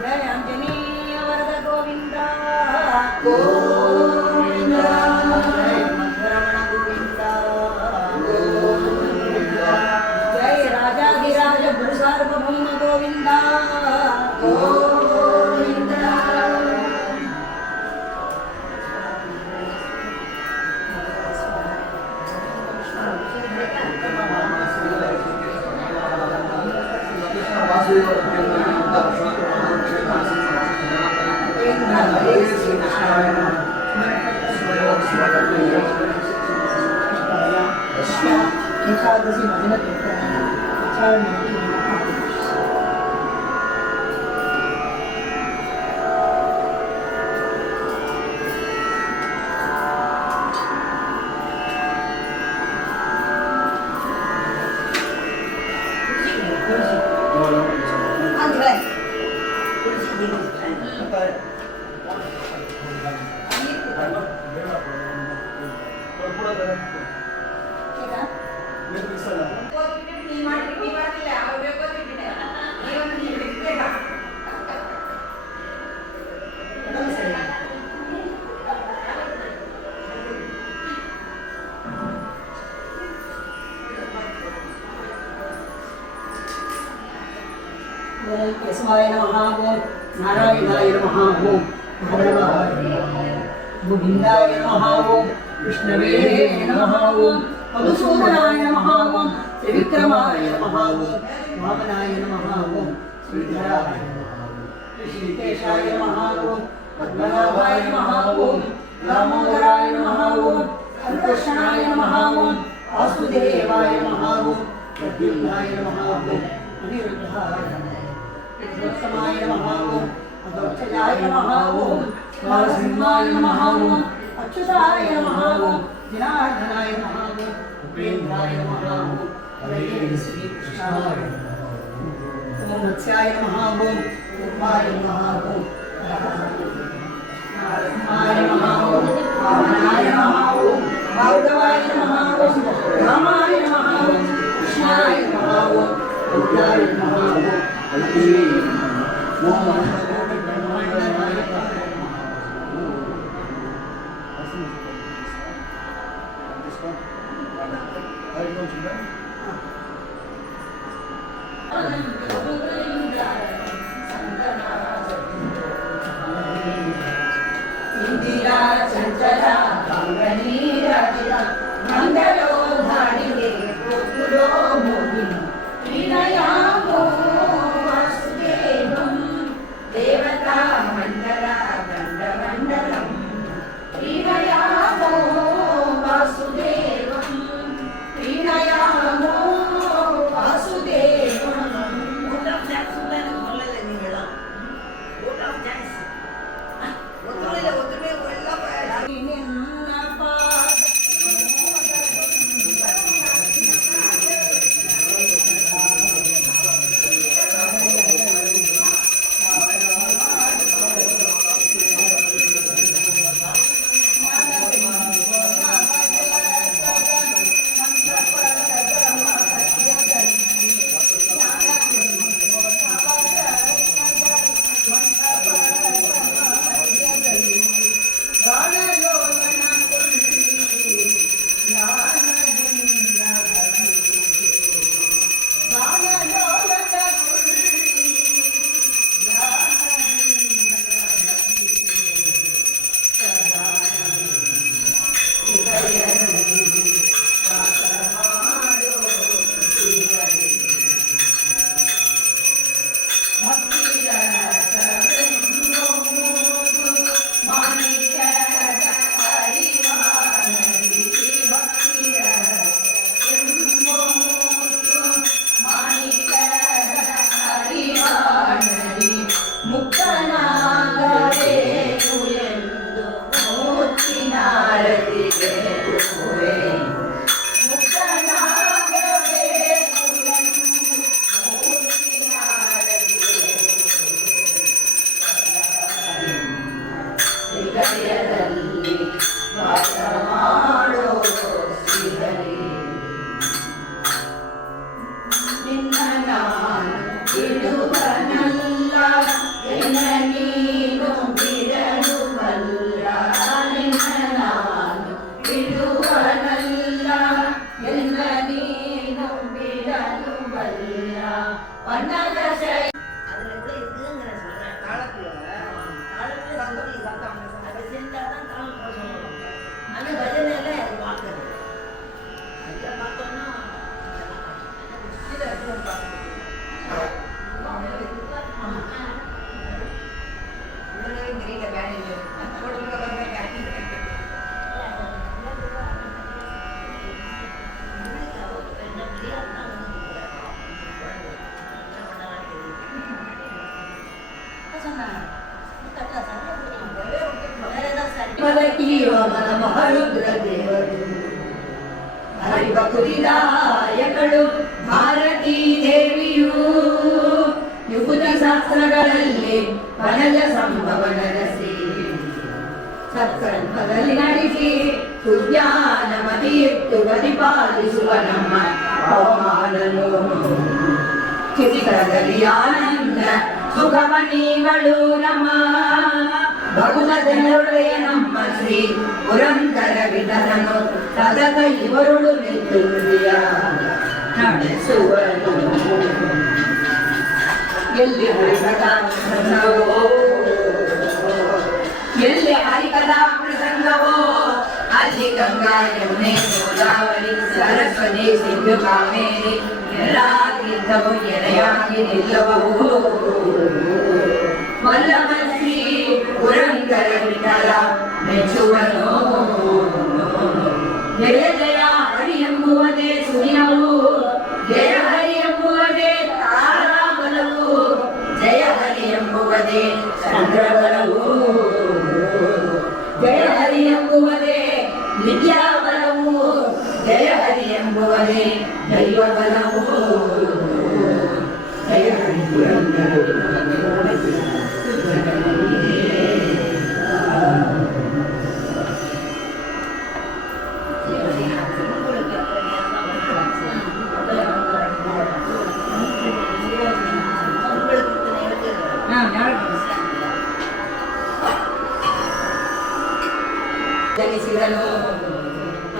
ಜಯ ಆಂಜನೇಯ ವರದ ಗೋವಿಂದ ಗೋವಿಂದ. ಜಯ ಮಧ್ವರಮಣ ಗೋವಿಂದ ಜಯ ರಾಜಾಧಿರಾಜ ಗುರು ಸಾರ್ವಭೌಮ ಗೋವಿಂದ ಗೋವಿಂದ. ಏಕಾದಶಿ ಮದಿನ ಓಂ ಕೇಶವಾಯ ನಮಃ ಓಂ ನಾರಾಯಣಾಯ ನಮಃ ಓಂ ಮಾಧವಾಯ ಗೋವಿಂದಾಯ ನಮಃ ಓಂ ವಿಷ್ಣವೇ ನಮಃ ಓಂ ಮಧುಸೂದನಾಯ ನಮಃ ಓಂ ತ್ರಿವಿಕ್ರಮಾಯ ನಮಃ ಓಂ ವಾಮನಾಯ ನಮಃ ಓಂ ಶ್ರೀಧರಾಯ ಶ್ರೀಕೇಶಾಯ ನಮಃ ಓಂ ಪದ್ಮನಾಭಾಯ ನಮಃ ಓಂ ದಾಮೋದರಾಯ ನಮಃ ಓಂ ಸಂಕರ್ಷಣಾಯ ನಮಃ ಓಂ ವಾಸುದೇವಾಯ ನಮಃ ಓಂ ಪ್ರದ್ಯುಮ್ನಾಯ ನಮಃ ಓಂ ಅನಿರುದ್ಧಾಯ ನಮಃ वत्समाय नमः ओम अदोक्षजाय नमः ओम नरसिंहाय नमः ओम अच्युताय नमः ओम जनार्दनाय नमः ओम उपेन्द्राय नमः ओम हरे श्री कृष्णाय नमः ओम मत्स्याय नमः ओम रूपाय नमः ओम नरसिंहाय नमः ओम वामनाय नमः ओम भार्गवाय नमः ओम रामाय नमः ओम कृष्णाय नमः ओम बुद्धाय नमः ओम ಇಂದಿರಾ ಚಂಚಲ ಕಂಗನಿ ರಾಜಿತ ಮಂಗಲೋ ಧಾಡಿಗೆ ಕೋಕುಲೋ ಮೋಹಿನಿ ವಿನಯಾಮೋ ವಾಸುದೇವಂ ದೇವತಾ ಮಂಡಲ ಗಂಡಮಂಡಲಂ ವಿನಯಾಮೋ ವಾಸುದೇವಂ ವಿನಯಾಮೋ ವಾಸುದೇವಂ ಬಿಡುವನಲ್ಲ ಎನ್ನ ನೀನು ಬಿಡಲುವಲ್ಲ ನಿನ್ನ ನಾನು ಬಿಡುವನಲ್ಲ ಎನ್ನ ನೀನು ಬಿಡಲುವಲ್ಲ ಪನ್ನಗ ಶೈ அந்த பஜனையில பார்க்கறது அதில் பார்த்தோம்னா ಹರಿಭಕ್ತಿದಾಯಕಳು ಭಾರತೀ ದೇವಿಯು ಯುಗುತ ಶಾಸ್ತ್ರಗಳಲ್ಲಿ ವನಜ ಸಂಭವ ನಡೆಸಿ ಸತ್ಕರ್ಮದಲ್ಲಿ ನಡೆಸಿ ಸುಜ್ಞಾನಮತಿಯಿಟ್ಟು ಪರಿಪಾಲಿಸುವ ನಮ್ಮ ಅವಮಾನನು ಚಿತ್ರದಲ್ಲಿ ಆನಂದ ಸುಖಮಣಿಗಳು ನಮ್ಮ ಭಗುಮತನೊಡೆಯ ನಮ್ಮ ಶ್ರೀ ಪುರಂದರ ವಿಠಲನು ಸದಾ ಇವರುಳು ನಿಂತು ನಡೆಸುವನು ಎಲ್ಲಿ ಹರಿಕಥಾ ಪ್ರಸಂಗವೋ ಎಲ್ಲಿ ಹರಿಕಥಾ ಪ್ರಸಂಗವೋ ಅಲ್ಲಿ ಗಂಗಾ ಯಮುನೆ ಗೋದಾವರಿ ಸರಸ್ವತಿ ಸಿಂಧು ಕಾವೇರಿ ಎಲ್ಲ ತೀರ್ಥವು ಎಡೆಯಾಗಿ ನಿಲ್ಲುವವು ವಲ್ಲಭ ಶ್ರೀ ಪುರಂದರ ವಿಠಲ ಮೆಚ್ಚುವನು ಜಯ ಜಯ ಹರಿ ಎಂಬುವುದೇ ಸುದಿನವು ಜಯ ಹರಿ ಎಂಬುವುದೇ ತಾರಾಬಲವು ಜಯ ಹರಿ ಎಂಬುವುದೇ ಚಂದ್ರಬಲವು ಜಯ ಹರಿ ಎಂಬುವುದೇ ವಿದ್ಯಾಬಲವು ಜಯ ಹರಿ ಎಂಬುವುದೇ ದೈವಬಲವು ಜಯ ಹರಿ ಪುರಂದರ ಜನಿಸಿದನು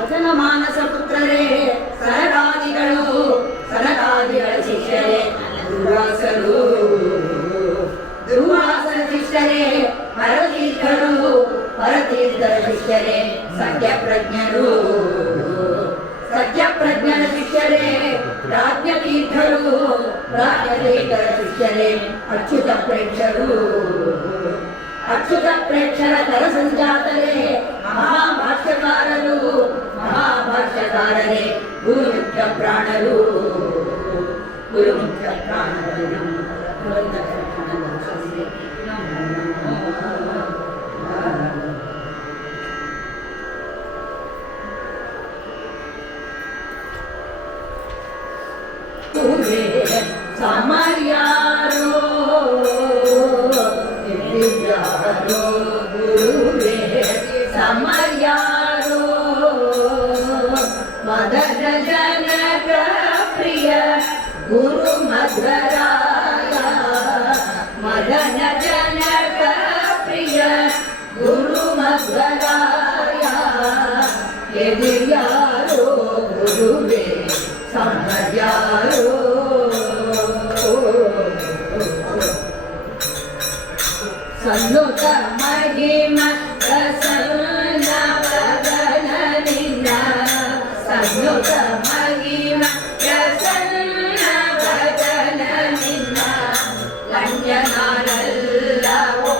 ಅಜನ ಮಾನಸ ಪುತ್ರರೇ ಸರಕಾದಿಗಳು ಸರಕಾದಿಗಳ ಶಿಷ್ಯರೇ ದುರ್ವಾಸರು ದುರ್ವಾಸರ ಶಿಷ್ಯರೇ ಪರತೀರ್ಥರು ಪರತೀರ್ಥರ ಶಿಷ್ಯರೇ ಸತ್ಯಪ್ರಜ್ಞರು ಸತ್ಯಪ್ರಜ್ಞರ ಶಿಷ್ಯರೇ ರಾಜ್ಯತೀರ್ಥರು ರಾಜ್ಯತೀರ್ಥರ ಶಿಷ್ಯರೇ ಅಚ್ಯುತ ಪ್ರೇಕ್ಷರು ಅಚ್ಯುತ ಪ್ರೇಕ್ಷರ ತರ ಸಂಜಾತರೇ ಮಹಾಭಾಷ್ಯಕಾರರು ಮಹಾಭಾಷ್ಯಕಾರರೇ ಗುರುಮುಖ್ಯ ಪ್ರಾಣರು ಗುರುಮುಖ್ಯ ಪ್ರಾಣರು ಸಮರ್ಯಾರೋ ಗುರುವೇ ಸಮರ್ಯಾರೋ ಮದನ ಜನಕ ಪ್ರಿಯ ಗುರು ಮಧ್ವರಾಯ ಮದನ ಜನಕ ಪ್ರಿಯ ಗುರು ಮಧ್ವರಾಯ ಎದಿರ್ಯಾರೋ ಗುರುವೇ ಸಮರ್ಯಾರೋ ಸಲ್ಲುತ ಮಹಿಮ ಪ್ರಸನ್ನ ವದನ ನಿನ್ನ ಸಲ್ಲುತ ಮಹಿಮ ಪ್ರಸನ್ನ ವದನ ನಿನ್ನ ಅನ್ಯನಾರಲ್ಲವೋ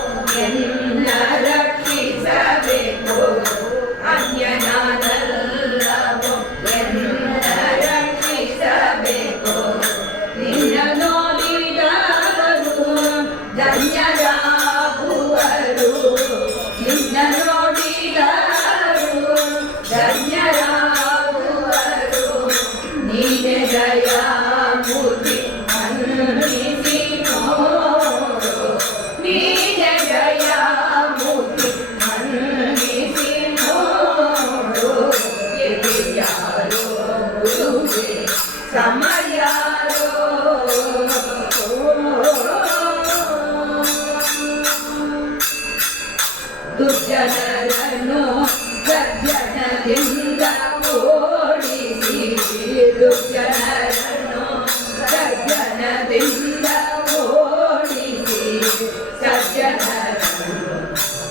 ಎನ್ನ ರಕ್ಷಿಸಬೇಕು ಅನ್ಯನಾರಲ್ಲವೋ ಎನ್ನ ರಕ್ಷಿಸಬೇಕು ನಿನ್ನ ನೋಡಿದವರು ಧನ್ಯರ ನಿನ್ನ ನೋಡಿದರು ಧನ್ಯರಾಗುವರು ನೀನೆ ದಯಾಮೂರ್ತಿ ಮನ್ನಿಸಿ ನೋಡು ನೀನೆ ದಯಾಮೂರ್ತಿ ಮನ್ನಿಸಿ ನೋಡು ಎದಿರ್ಯಾರೋ ಗುರುವೇ ಸಮರ್ಯಾರೋ ಮೋದದಿಂದ ಓಡಿಸಿ ಸಜ್ಜನರನ್ನು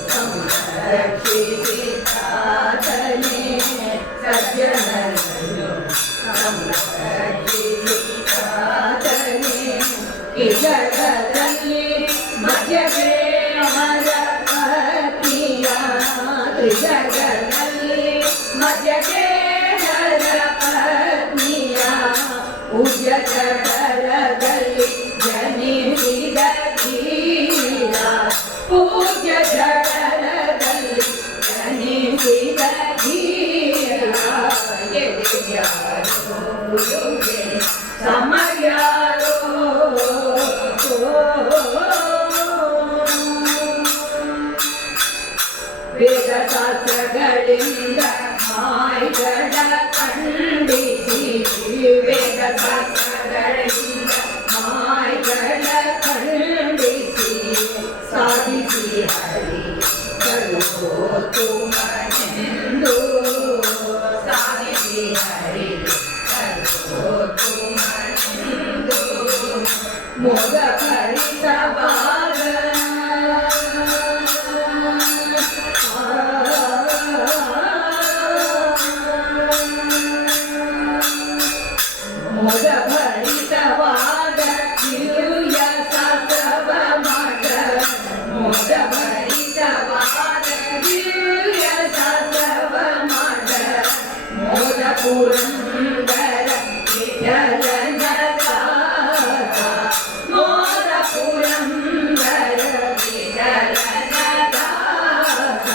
ಸಂರಕ್ಷಿಸಿದಾತನೇ ಸಜ್ಜನರನ್ನು ಸಂರಕ್ಷಿಸಿದಾತನೇ ಈ ಜಗದಲ್ಲಿ ಮಧ್ಯವೇ ಅಮರ ಪತ್ನಿಯ ತ್ರಿಜಗದಲ್ಲಿ ಮಧ್ಯವೇ ಹರ ಪತ್ನಿಯ ಪೂಜ್ಯ ಜಠರದಲ್ಲಿ ಜನಿಸಿದ ಧೀರ ಪೂಜ್ಯ ಜಠರದಲ್ಲಿ ಜನಿಸಿದ ಧೀರ ಎದೆಯಾರೋ ಸಮಯಾರೋ ವೇದ ಶಾಸ್ತ್ರಗಳಿಂದ ಮಾಯಗಳ ಖಂಡಿಸಿ ವೇದ ಶಾಸ್ತ್ರಗಳಿಂದ ಮಾಯಗಳ ಖಂಡಿಸಿ ಸಾಧಿಸಿ ಹರಿ ಕರುಗೋತು ಮನೆಂದು ಸಾಧಿಸಿ ಹರಿ ಕರುಗೋತು ಮನೆಂದು ಮೋದ ಭರಿಸಬಾರ ಮೋದ ಭರಿತವಾದ ದಿವ್ಯ ಶಾಸ್ತ್ರವ ಮಾಡ ಮೋದ ಭರಿತವಾದ ದಿವ್ಯ ಶಾಸ್ತ್ರವ ಮಾಡ ಮೋದ ಪುರಂದರ ವಿಠಲನ ದಾಸ ಮೋದ ಪುರಂದರ ವಿಠಲನ ದಾಸ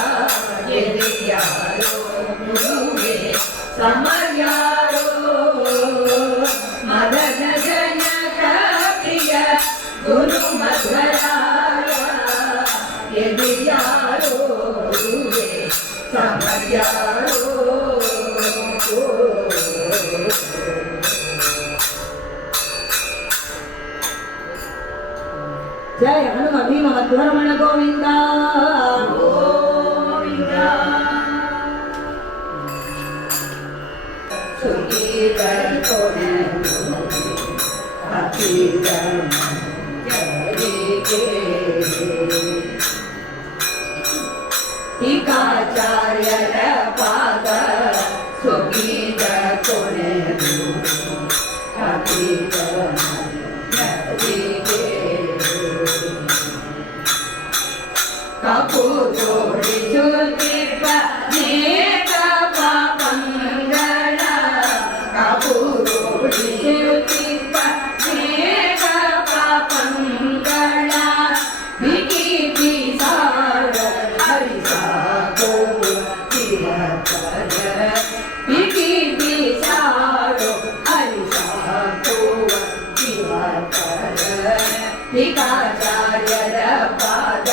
ಎದೆಯಾರೋ ಗುರುವೇ ಸಮರ್ಯಾರೋ ಮದನ ಜನಕ ಪ್ರಿಯ ಗುರು ಮಧ್ವರಾಯ ಎದೆಯಾರೋ ಗುರುವೇ ಸಮರ್ಯಾರೋ ಜಯ ಹನುಮ ಭೀಮ ಮಧ್ವರಮಣ ಗೋವಿಂದ ಗೋವಿಂದ ಸುಗೀತ ಟೀಕಾಚಾರ್ಯರ ಪಾದ ಸುಗೀತ ಕೊನೆದು ಕಪು ಜೋಡಿಸುತ್ತಿಪ್ಪ ನೇಕ ಪಾಪಂಗಳ ಕಪು ಜೋಡಿಸುತ್ತಿಪ್ಪ ನೇಕ ಪಾಪಂಗಳ ಬಿಗಿ ಬಿಸಾಡ ಹರಿಸಾಗೋ ತಿರಕರ ಬಿಗಿ ಬಿಸಾಡೋ ಹರಿಸಾಗೋ ತಿರಕರ ಟೀಕಾಚಾರ್ಯರ ಪಾದ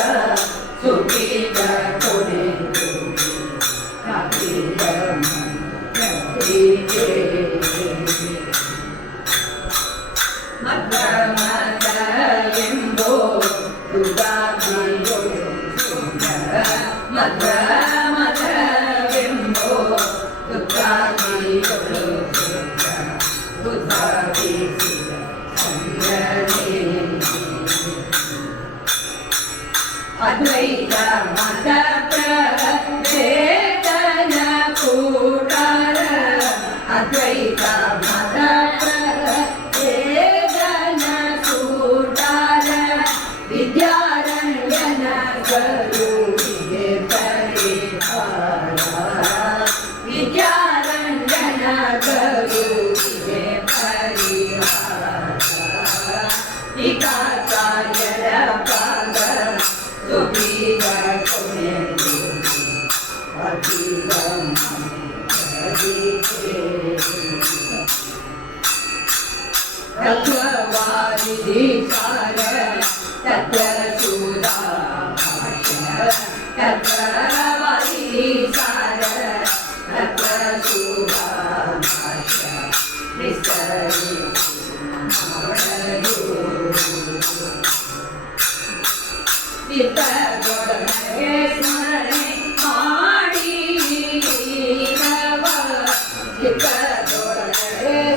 ಸುಗೀತ ಕೊನೆದು ಮತ ಮತ ಎಂಬೋ ದುಗಾಗಿಯೊಳು ಮತ ಮತ ಎಂಬೋ ದುಗಾಗಿಯೊಳು ದುಗಾಗಿಸಿದ ಸಂಗನೇ ಅದ್ವೈತ ಮತ ಪ್ರಚೇತನ ಕೂಟರ ಅದ್ವೈತ ಮತ ಪ್ರಚೇತನ ಕೂಟರ ವಿದ್ಯಾರಣ್ಯನ ಗುರುವಿಗೆ ಪರಿಹಾರ ವಿದ್ಯಾರಣ್ಯನ ಗುರುವಿಗೆ ಪರಿಹಾರ ಟೀಕಾಚಾರ್ಯರ ಪಾದ ಸುಗೀತ ಕೊನೆದು ತತ್ವವಾದಿ ಸಾರ ತತ್ವ ಸುಧಾ ತತ್ವವಾದಿ ಸಾರ ತತ್ವ ಸುಧಾ ವಿಸ್ತರಿ ಚಿತ್ತಗೊಡನೆ ಸ್ಮರಣೆ ಮಾಡಿ ಚಿತ್ತಗೊಡನೆ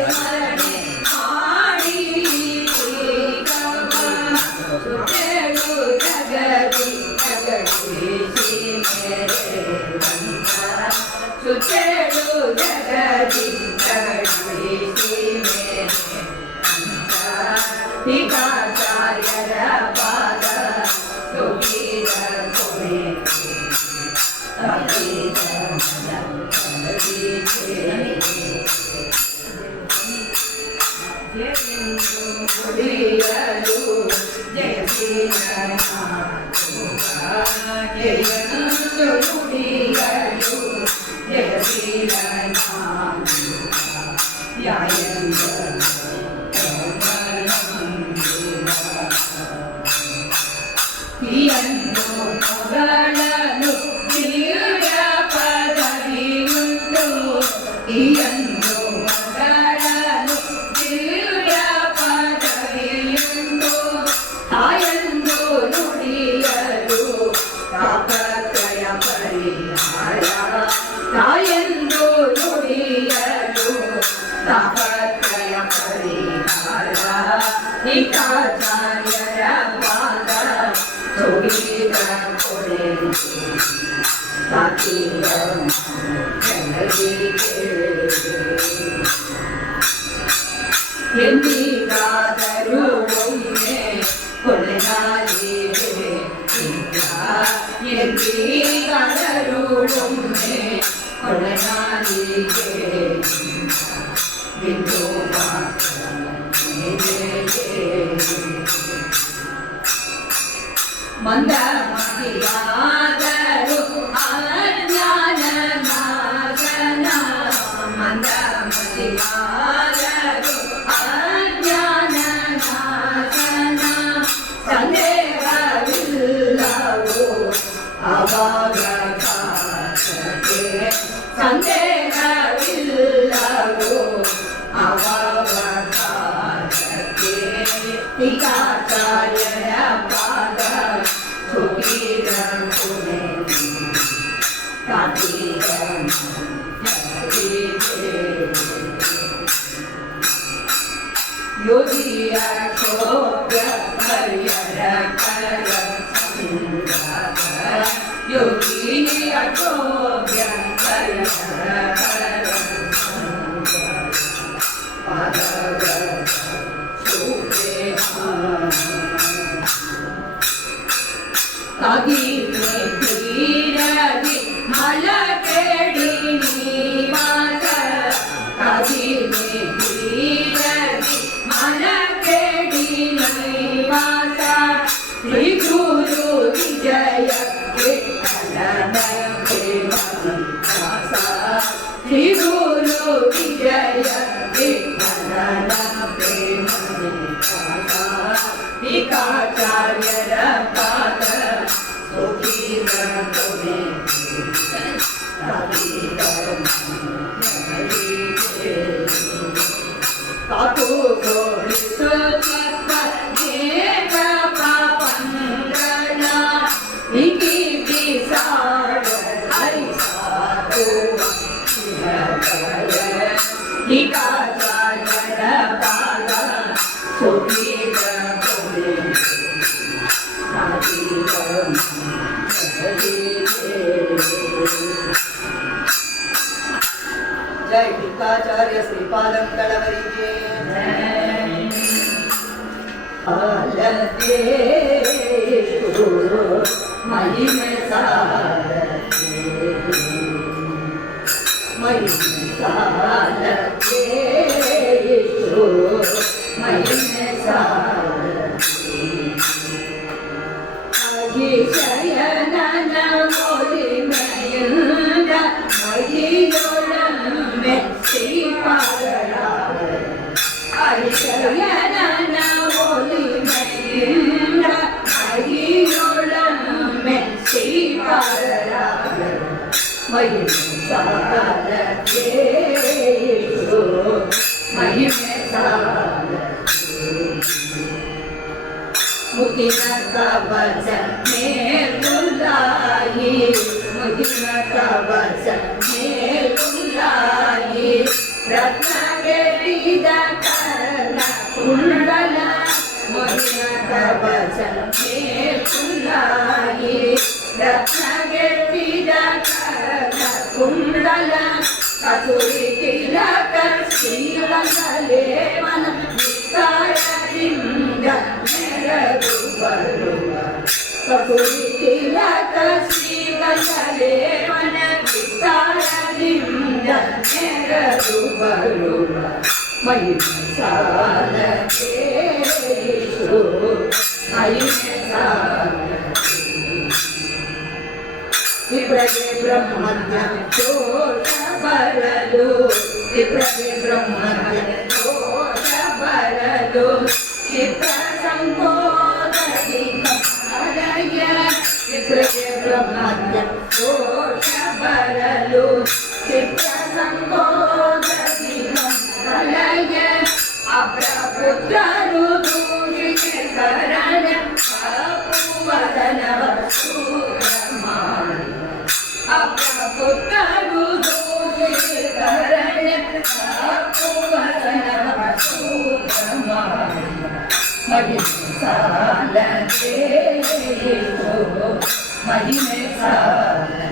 ಸ್ಮರಣೆ ಮಾಡಿ ಟೀಕಾಚಾರ್ಯರ ಪಾದ ಸುಗೀತ ಕೊಡೆ ತಾಕೀರ ಎಂದಿಗಾದರೂ ಒಮ್ಮೆ ಕೊನೆಯಾಗಿದೆ ಎಂದಿಗಾದರೂ ಒಮ್ಮೆ ಕೊನೆಯಾಗಿದೆ ಬಿಂದು ಮಂದ ಮತಿಯಾದರು ಅಜ್ಞಾನ ನಾಗನ ಮಂದ ಮತಿಯಾದರು ಅಜ್ಞಾನ ನಾಗನ ಸಂದೇಹವಿಲ್ಲವೋ ಅವಾಗ ಕಾಸಕ್ಕೆ ಸಂದೇಹವಿಲ್ಲವೋ ಅವಾಗ ಕಾಸಕ್ಕೆ ಟೀಕಾಚಾರ್ಯರ ಪಾದ ಸುಗೀರ ಕೊಡೆ ತಾಕೀರ ಯೋಗಿಯ ಕ್ಷೋಭ್ಯ ಹರಿಯರ ಕರ ಸಂಗಾತ ಯೋಗಿಯ ಕ್ಷೋಭ್ಯ ಹರಿಯರ ಕರ ಪಾದಗ ಸುದೇಹ ಕಾಗಿನೆ ತೀರದಿ ಮಲಕೆಡಿ ನಿವಾಸ ಕಾಗಿನೆ ತೀರದಿ ಮಲಕೆಡಿ ನಿವಾಸ ಶ್ರೀ ಗುರು ವಿಜಯಕ್ಕೆ ಕನ್ನಡ ಪ್ರೇಮ ವಿಕಾಸ ಶ್ರೀ ಗುರು ವಿಜಯಕ್ಕೆ ಕನ್ನಡ ಪ್ರೇಮ ವಿಕಾಸ ಟೀಕಾಚಾರ್ಯರ ಪಾದ ಸುಗೀತ ಕೊಡೆ ಕಾಕು ಗೋಳಿಸುತ್ತ ಏಕ ಪಾಪಂಗಣ ಇಗಿ ಬಿಸಾಡ ಹರಿಸಾರುವ ಟೀಕಾಚಾರ್ಯರ ಪಾದ ಸುಗೀತ ಕೊಡೆ ಜೈ ಟೀಕಾಚಾರ್ಯ ಶ್ರೀಪಾದಂ ಕಳವರಿಗೆ ಮಹಿಮೆ ಸಾರಥಿ ಮಹಿಮೆ ಸಾರಥಿ ಮಹಿಮೆ ಸಾರಥಿ ಶಯನನ ಮೊಲಿಮೆಯಿಂದ ಮಹಿಯೊಳಂಬೆ ಶ್ರೀಪಾದರಾಗ ಶಯನನ ಮೊಲಿಮೆಯಿಂದ ಮಹಿಯೊಳಂಬೆ ಶ್ರೀಪಾದರಾಗ ಮಹಿಮೆ ಸಾರಥಿ ಮಹಿಮೆ ಸಾರಥಿ ಮುಗಿನ ಕವಚ ಮೇಲುಲಾಯಿ ಮುಗಿನ ಕವಚ ಮೇಲುಲಾಯಿ ರತ್ನಗೆರಿದ ಕರ್ಣ ಕುಂಡಲ ಮುಗಿನ ಕವಚ ಮೇಲುಲಾಯಿ ರತ್ನಗೆರಿದ ಕರ್ಣ ಕುಂಡಲ ಕಸುರಿ ತಿಲಕ ಶ್ರೀಲಂಗಲೇವನ ವಿಸ್ತಾರದಿಂದ ನೆರದು ಬರುವ ಕಸುರಿ ತಿಲಕ ಶ್ರೀಲಂಗಲೇವನ ವಿಸ್ತಾರದಿಂದ ನೆರದು ಬರುವ ಮಹಿಮೆ ಸಾಲಕೇಶು ಮಹಿಮೆ ಸಾಲಕೇಶು ವಿಪ್ರಗೆ ಬ್ರಹ್ಮಜ್ಞ ದೋಷ ಬರಲು ವಿಪ್ರಗೆ ಬ್ರಹ್ಮಜ್ಞ ದೋಷ ಬರಲು ಚಿತ್ರ ಸಂಕೋದರಿ ಕಮಲಯ ವಿಪ್ರಗೆ ಬ್ರಹ್ಮಜ್ಞ ದೋಷ ಬರಲು ಚಿತ್ರ ಸಂಕೋದರಿ ಕಮಲಯ ಅಪ್ರಪುತ್ರರು ದೂಷಿಕೆ ಕರಣ ಅಪುವದನವ ಸುರಮಾಣ ಅಪ್ರಪುತ್ರರು ದೂಷಿಕೆ ಕರಣ ಅಪುವದನವ ಸುರಮಾಣ ಮಹಿಮೆ ಸಾಲದೆ ಮಹಿಮೆ ಸಾಲದೆ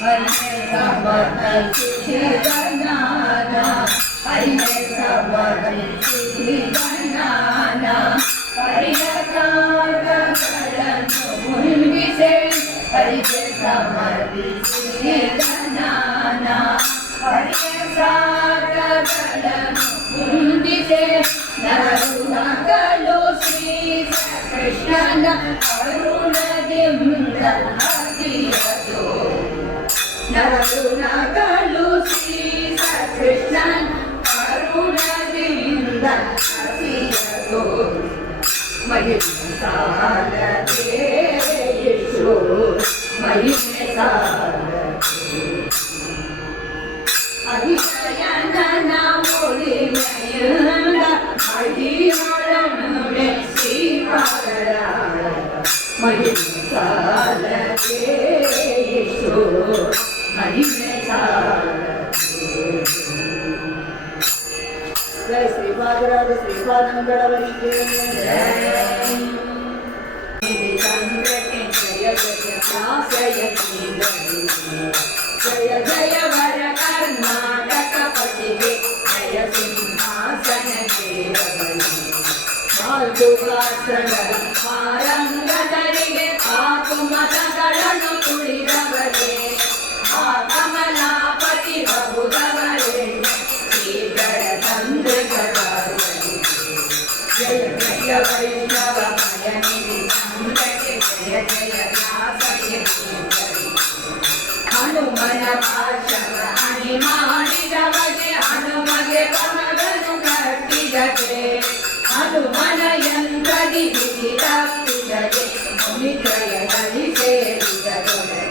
ಹರಿಮೆ ಸಮರ್ಪಿಸಿದ ಜ್ಞಾನ ಹರಿಮೆ ಸಮರ್ಪಿಸಿದ ಜ್ಞಾನ ಹರಿಯ ಕಾರ್ಯಗಳನ್ನು ಮುಳುಗಿಸೆ ಹರಿಗೆ ಸಮರ್ಪಿಸಿದ ಜ್ಞಾನ ಹರಿಯ ಸಾಗರಗಳನ್ನು ಮುಳುಗಿಸೆ ನರರುಣಗಳು ಶ್ರೀ ಕೃಷ್ಣನ ಕರುಣದಿಂದ ಹಸಿಯದು ನರರುಣಗಳು ಶ್ರೀ ಕೃಷ್ಣನ ಕರುಣದಿಂದ ಹಸಿಯದು ಮಹಿಮೆ ಸಾಲದೆ ಯೇಸು ಮಹಿಮೆ ಸಾಲದೆ ಅಧಿಶಯನ ಒಲಿಮೆಯಿಂದ ಅಡಿಯೊಳನುಡೆ ಶ್ರೀಪಾದರ ಮಹಿಮೆ ಸಾಲದೆ ಯೇಸು ಮಹಿಮೆ ಸಾಲದೆ ಜಯ ಶ್ರೀಪಾದರಾಜ ಶ್ರೀಪಾದಂಗಳವರಿಗೆ ಚಂದ್ರಕ್ಕೆ ಜಯ ಜಯ ದಾಸಯ ಜಯ ಜಯ ವರ ಕರ್ನಾಟಕ ಪತಿಗೆ ಜಯ ಸಿಂಹಾಸನ ಮಾತುಗಾತ್ರಗಳ ಪಾರಂಗದರಿಗೆ ಪಾಪು ಮತಗಳನ್ನು ತುಳಿದವರೇ ಆ ಕಮಲಾಪತಿ ಬಹುದವರೇ ಶ್ರೀಗಳ ತಂದೆಗಳಾಗಲಿ ಜಯ ಜಯ ವೈಷ್ಣವ ಮಯನಿಧಿ ಚಂದ್ರಕ್ಕೆ ಜಯ ಜಯ ದಾಸಯ ಹನುಮನ ಭಾಷವ ಅಣಿ ಮಾಡಿದವಗೆ ಹನುಮಗೆ ಬಮಗನು ಕಟ್ಟಿದಗೆ ಹನುಮನ ಯಂತ್ರದಿ ವಿಧಿ ತಪ್ಪಿದಗೆ ಮುನಿತ್ರಯದಲ್ಲಿ ಸೇರಿದೊಡನೆ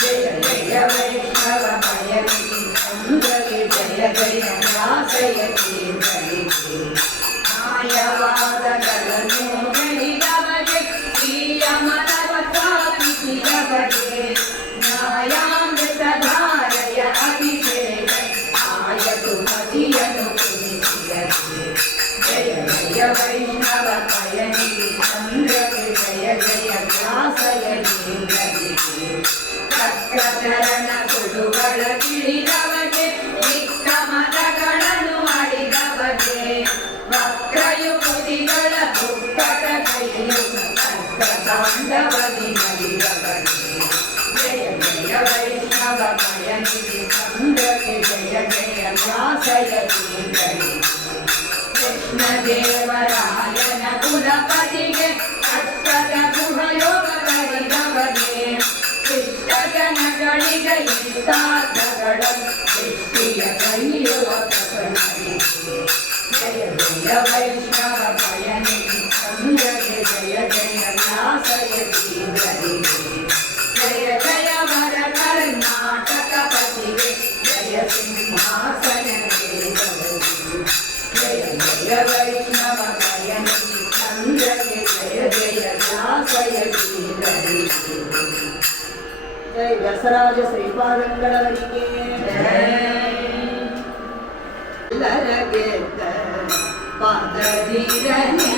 ಜಯ ಜಯ ವೈಷ್ಣವ ಮಯನಿಧಿ ಚಂದ್ರಗೆ ಜಯ ಜಯ ದಾಸಯ ಕೇಂದ್ರರಿಗೆ ಮಾಯವಾದಗಳನ್ನು ಬೆಳೆದವಗೆ ಪ್ರಿಯ ಮತವ ಸ್ಥಾಪಿಸಿದವಗೆ ನ್ಯಾಯಾಮೃತಧಾರಯ ಅಭಿಷೇಕ ಆಯತು ಪತಿಯನ್ನು ಕುಣಿಸಿದಗೆ ಜಯ ಜಯ ವೈಷ್ಣವ ಪಯನಿಗೆ ಚಂದ್ರಗೆ ಜಯ ಜಯ ವ್ಯಾಸಯ ಕೇಂದ್ರರಿಗೆ ಚಕ್ರಧರನ ಕೊಡುಗಳ ತಿಳಿದವಗೆ ಚಿಕ್ಕ ಮತಗಳನ್ನು ಮಾಡಿದವಗೆ ವಕ್ರಯುಗತಿಗಳ ದುಪ್ಪಟ ಕೈಯು ತಾಂಡವದಿ ನಡಿದವಗೆ ಜಯ ಜಯ ವೈಷ್ಣವ ಪಯನಿಗೆ ಚಂದ್ರಗೆ ಜಯ ಜಯ ವ್ಯಾಸಯ ಕೇಂದ್ರರಿಗೆ ಕೃಷ್ಣ ದೇವರಾಯನ ಕುಲಪತಿಗೆ ಅಷ್ಟದ ಗುಹಯೋಗ ಕರಿದವಗೆ ಶಿಷ್ಟಜನಗಳಿಗೆ ಇಷ್ಟಾರ್ಥಗಳನ್ನು ಸೃಷ್ಟಿಯ ಕೈಯುವ ಪ್ರಸನ್ನರಿಗೆ ಜಯ ಜಯ ವೈಷ್ಣವ ಪಯನಿಗೆ ಚಂದ್ರಗೆ ಜಯ ಜಯ ವ್ಯಾಸಯ ಕೇಂದ್ರರಿಗೆ ಜಯ ಜಯ ವರ ಕರ್ನಾಟಕ ಪತಿಗೆ ಜಯ ಸಿಂಹಾಸನ ಜಯ ಜಯ ವೈಷ್ಣವ ಪಯನಿಗೆ ಚಂದ್ರಗೆ ಜಯ ಜಯ ವ್ಯಾಸಯ ಕೇಂದ್ರರಿಗೆ ಜಯ ವ್ಯಾಸರಾಜ ಶ್ರೀಪಾದಂಗಳವರಿಗೆ ಎಲ್ಲರಗೆ ಪಾದವೀರನೇ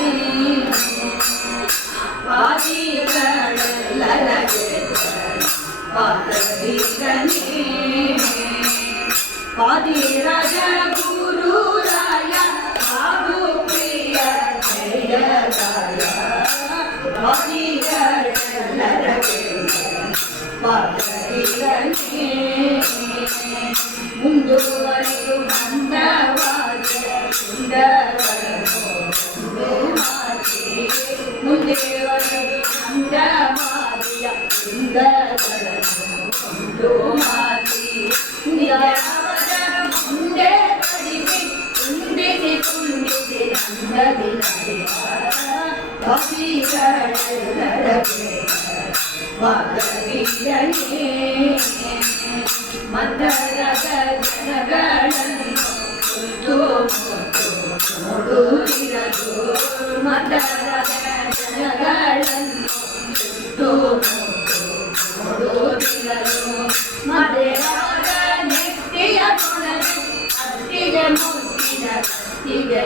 ಪಾದಿಗಳೆಲ್ಲರಗೆ ಪಾದವೀರನೇ ಪಾದಿರಾಜ ಗುರುರಾಯ ಹಾಗೂ ಪ್ರಿಯ ಜಯರಾಯ ಪಾದಿಗಳೆಲ್ಲರಗೆ ಪಾದವೀರನೇ ಮುಂದುವರೆದು ಮಂದವಾದ ಸುಂದರವನ್ನು ಮುಂದೆವರೆದು ಮಂದವಾದಿಯ ಸುಂದರವನ್ನು ಮಾತಿ ಮುಂದೆ ಕಡಿಮೆ ಕುಂದಿಸಿ ಕುಂದಿಸಿ ನಂದದಿ ಕವಿಗಳೆಲ್ಲರಗೆ ಪಾದವೀರನೇ ಮದರದ ಜನಗಳನ್ನು ಕುತ್ತು ನೋಡುತ್ತಿರದು ಮದರದ ಜನಗಳನ್ನು ಕುತ್ತು ನೋಡುತ್ತಿರದು ಮದೆಯಾದ ನೆತ್ತಿಯ ಕೊಳಲು ಅತ್ತಿಗೆ ಮುತ್ತಿನ ಕತ್ತಿಗೆ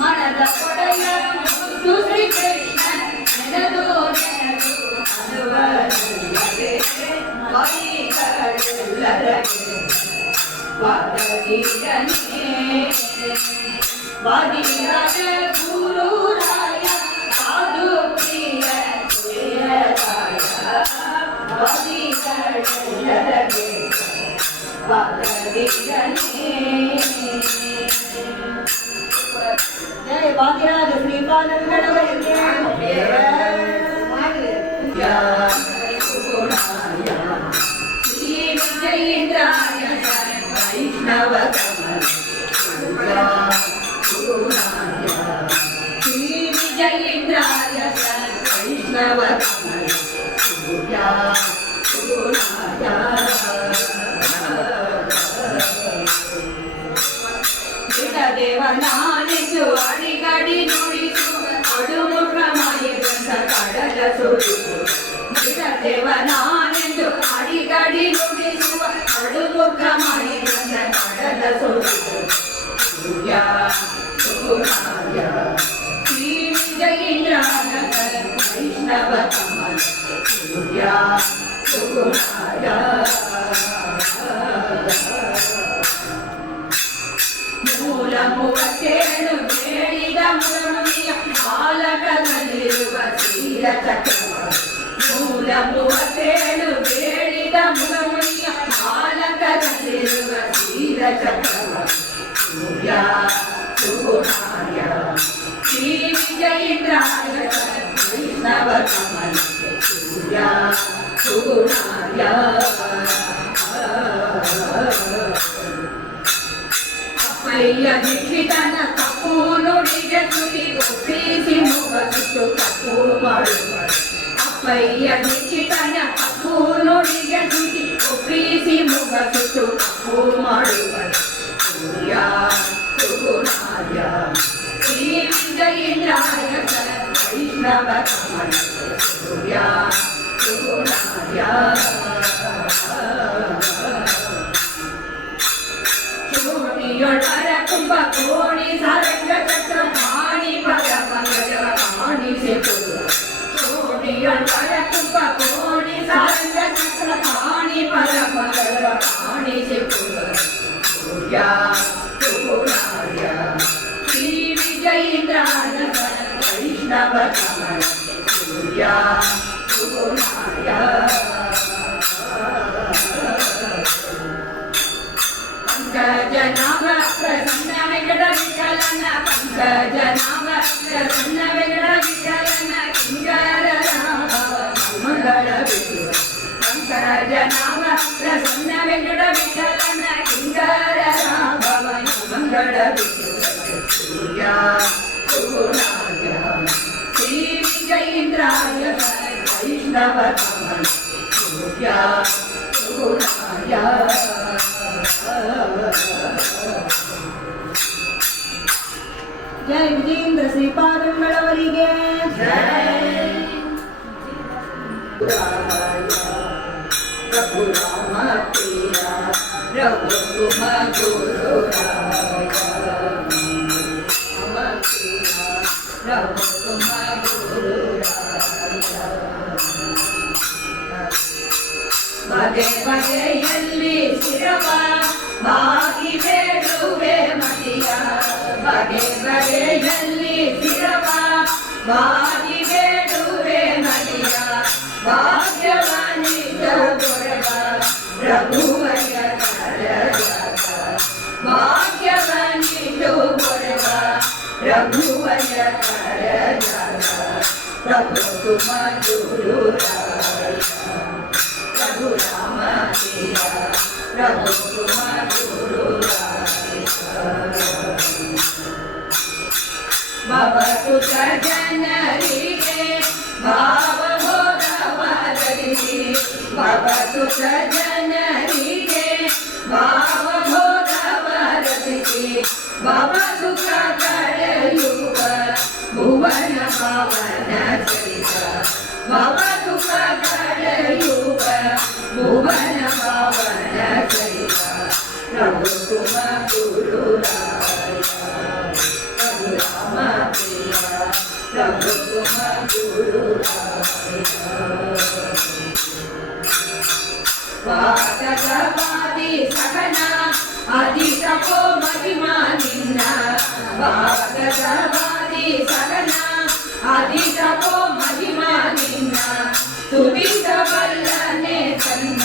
ಮನದ ಕೊಡೆಯ ಮುದ್ದು ಶ್ರೀ ಕೃಷ್ಣ ನೆನದು ನೆನದು ಅನುಭವಿಸದೆ ವಾದೀರನೇ ವಾದಿರಾಜ ಗುರುರಾಯ ಸಾಧು ಪ್ರಿಯ ಜಯರಾಯ ವಾದಿಗಳಲ್ಲರಗೆ ವಾದೀರನೇ ಜಯ ವಾದಿರಾಜ ಶ್ರೀಪಾದಂಗಳವರಿಗೆ ಶ್ರೀ ವಿಜಯೇಂದ್ರಾಯ ವೈಷ್ಣವ ಶ್ರೀ ವಿಜಯೇಂದ್ರಾಯ ವೈಷ್ಣವ ದೇವನಾನೆಂದು ಅಡಿಗಡಿ ನುಡಿಸು ಅಡುಮುಖ ಮಾಯೆ ಬಂದ ಕಡಲ ಸುರಿಸು ದೇವನಾನೆಂದು ಅಡಿಗಡಿ ನುಡಿಸುವ ಅಡುಮುಖ ಮಾಯೆ ಬಂದ ಕಡಲ ಸುರಿಸು ಶ್ರೀ ವಿಜಯೇಂದ್ರಾಯ ವೈಷ್ಣವ ಕಮಲ ಮೂಲ ಮೂವತ್ತೇಳು ಬೇಡಿದ ಮುರಳಿಯ ಬಾಲಕದಲ್ಲಿರುವ ಶ್ರೀರ ಚಕ್ರವ ಮೂಲ ಮೂವತ್ತೇಳು ಬೇಡಿದ ಮುರಳಿಯ ಬಾಲಕದಲ್ಲಿರುವ ಶ್ರೀರ ಚಕ್ರವ ಶ್ರೀ ವಿಜಯೇಂದ್ರಾಯ ವೈಷ್ಣವ ಕಮಲ ಅಪ್ಪಯ್ಯ ದೀಕ್ಷಿತನ ತಪ್ಪು ನುಡಿಗೆ ತುಟಿ ಒಪ್ಪಿಸಿ ಮುಖ ಸುಟ್ಟು ತಪ್ಪು ಮಾಡುವ ಅಪ್ಪಯ್ಯ ದೀಕ್ಷಿತನ ತಪ್ಪು ನುಡಿಗೆ ತುಟಿ ಒಪ್ಪಿಸಿ ಮುಖ ಸುಟ್ಟು ತಪ್ಪು ಮಾಡುವ ಶ್ರೀ ವಿಜಯೇಂದ್ರಾಯ ವೈಷ್ಣವ ಕಮಲ ಚೂಣಿಯೊಳರ ಕುಂಭ ಕೋಣಿ ಸಾರಂಗ ಚಕ್ರ ಪಾಣಿ ಪದ ಪಂಗಜವ ಕಾಣಿಸಿ ಚೂಣಿಯೊಳರ ಕುಂಭ ಕೋಣಿ ಸಾರಂಗ ಚಕ್ರ ಪಾಣಿ ಪದ ಪಂಗಜವ ಕಾಣಿಸಿ ಶ್ರೀ ವಿಜಯೇಂದ್ರಾಯ ವೈಷ್ಣವ ಕಮಲ ಪಂಕಜನಾಮ ಪ್ರಸನ್ನ ವೆಂಕಟ ವಿಠಲನ ಪಂಕಜನಾಮ ಪ್ರಸನ್ನ ವೆಂಕಟ ವಿಠಲನ ಕಿಂಕರ ಮಂಗಳ ಪಂಕಜನಾಮ ಪ್ರಸನ್ನ ವೆಂಕಟ ವಿಠಲನ ಕಿಂಕರ ಭವನ ಮಂಗಳ ಶ್ರೀ ವಿಜಯೇಂದ್ರಾಯ ವೈಷ್ಣವ ಕಮಲ ಜಯ ವಿಜೇಂದ್ರ ಶ್ರೀಪಾದಂಗಳವರಿಗೆ ಪ್ರಭು ರಾಮ ಪ್ರಿಯ ರಘುಕುಮ ಗುರುರಾಯ ರಘುಕುಮ ಗುರುರಾಯ ಬಗೆ ಬಗೆಯಲ್ಲಿ ಶಿರವ ಬಾಗಿ ಬೇಡುವೆ ಮತಿಯ ಬಗೆ ಬಗೆಯಲ್ಲಿ ಶಿರವ ಬಾಗಿ ಬೇಡುವೆ ಮತಿಯ ಭಾಗ್ಯವಾನಿತ ದೊರೆವ ರಘುವಯ ಭಾಗ್ಯವಾನಿತು ದೊರೆವ ರಘುವಯ ಪ್ರಭು ತುಮ ಗುರುರಾಯ ಪ್ರಭು ರಾಮ ಪ್ರಿಯ ಪ್ರಭು ತುಮ ಗುರುರಾಯ ಭವಸುತ ಜನರಿಗೆ ಭಾವಬೋಧವ ಧರಿಸಿ ಭವಸುಖ ಜನರಿಗೆ ಭಾವಭೋಗವರದಿಸಿ ಭವಸುಖ ಕಳೆಯುವ ಭುವನ ಪವನ ಚರಿತ ಭವಸುಖ ಕಳೆಯುವ ಭುವನ ಪವನ ಚರಿತ ಪ್ರಭು ತುಮ ಗುರುರಾಯ ಪ್ರಭು ರಾಮ ಪ್ರಿಯ ಪ್ರಭು ತುಮ ಗುರುರಾಯ ವಾದಕವಾದಿ ಸಹನ ಅಧಿಕೋ ಮಹಿಮಾ ನಿನ್ನ ವಾದಕವಾದಿ ಸಹನ ಅಧಿಕೋ ಮಹಿಮಾ ನಿನ್ನ ತುದಿತ ಬಲ್ಲನೆ ಸನ್ನ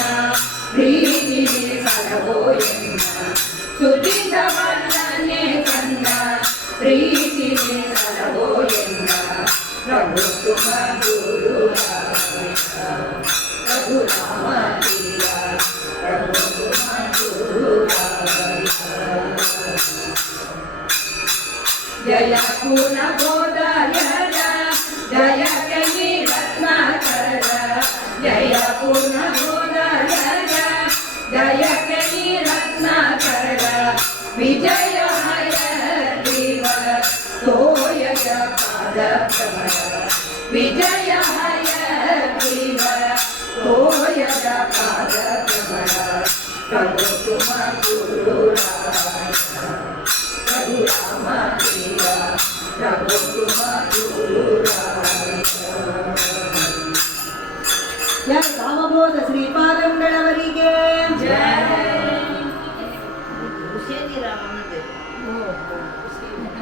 ಪ್ರೀತಿ ಸರವೋ ಎನ್ನ ತುದಿತ ಬಲ್ಲನೆ ಸನ್ನ ಪ್ರೀತಿ ಸರವೋ ಎನ್ನ ಪ್ರಭು ತುಮ ಗುರುರಾಯ ಪ್ರಭು ರಾಮ ಪ್ರಿಯ ಪ್ರಭು ತುಮ ಗುರುರಾಯ ಜಯ ಪೂರ್ಣ ಬೋಧಾಯ ಜಯ ಕಲಿ ರತ್ನಾಕರ ಜಯ ಪೂರ್ಣ ಬೋಧಾಯ ಜಯ ಕಲಿ ರತ್ನಾಕರ ವಿಜಯ ಹಯ ದೇವ ತೋಯಜ ಪಾದ ಪ್ರಮರ ವಿಜಯ ಹಯ ದೇವ ತೋಯಜ ಪಾದ ಪ್ರಮರ ಪ್ರಭು ತುಮ ಗುರುರಾಯ ಪ್ರಭು ರಾಮ ಪ್ರಿಯ ಪ್ರಭು ತುಮ ಗುರುರಾಯ ಜಯ ರಾಮಬೋಧ ಶ್ರೀಪಾದಂಗಳವರಿಗೆ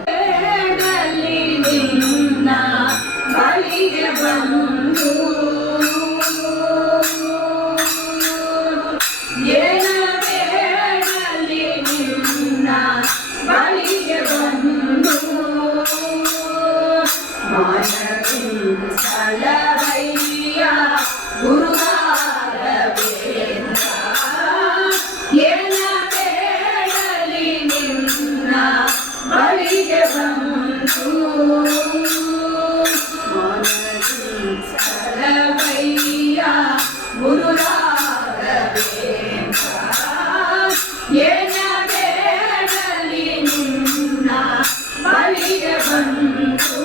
ಬೇಡಲಿ ನಿನ್ನ ಬಳಿಗೆ ಬಂದು ಏನ ಬೇಡಲಿ ನಿನ್ನ ಬಳಿಗೆ ಬಂದು ಮಾನವಿಂಸಲವಯ್ಯ ಗುರುರಾಘವೇಂದ್ರ ಏನ ಬೇಡಲಿ ನಿನ್ನ ಬಳಿಗೆ ಬಂದು ಮಾನವಿಂಸಲವಯ್ಯ ಗುರುರಾಘವೇಂದ್ರ ಏನ ಬೇಡಲಿ ನಿನ್ನ ಬಳಿಗೆ ಬಂದು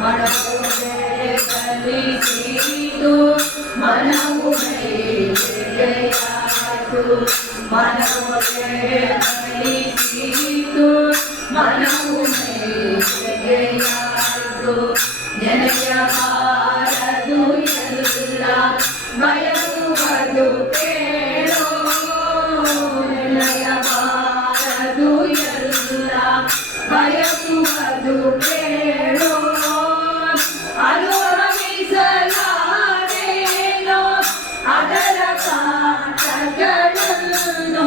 ಮನವುಗೆ ಕಲಿಸಿತು ಮನವು ಮೇಲೆಯಾಯಿತು ಮನವುಗೆ ಕಲಿಸಿತು ಮನವು ಮೇಲೆಯಾಯಿತು ನೆನೆಯಬಾರದು ಎಲ್ಲ ಬಯಸುವುದು ಕೇಳೋ ನೆನೆಯಬಾರದು ಎಲ್ಲ ಬಯಸುವುದು ಕೇಳೋ ಅನುಭವಿಸಲಾರೇನೋ ಅದರ ಕಾಟಗಳನ್ನು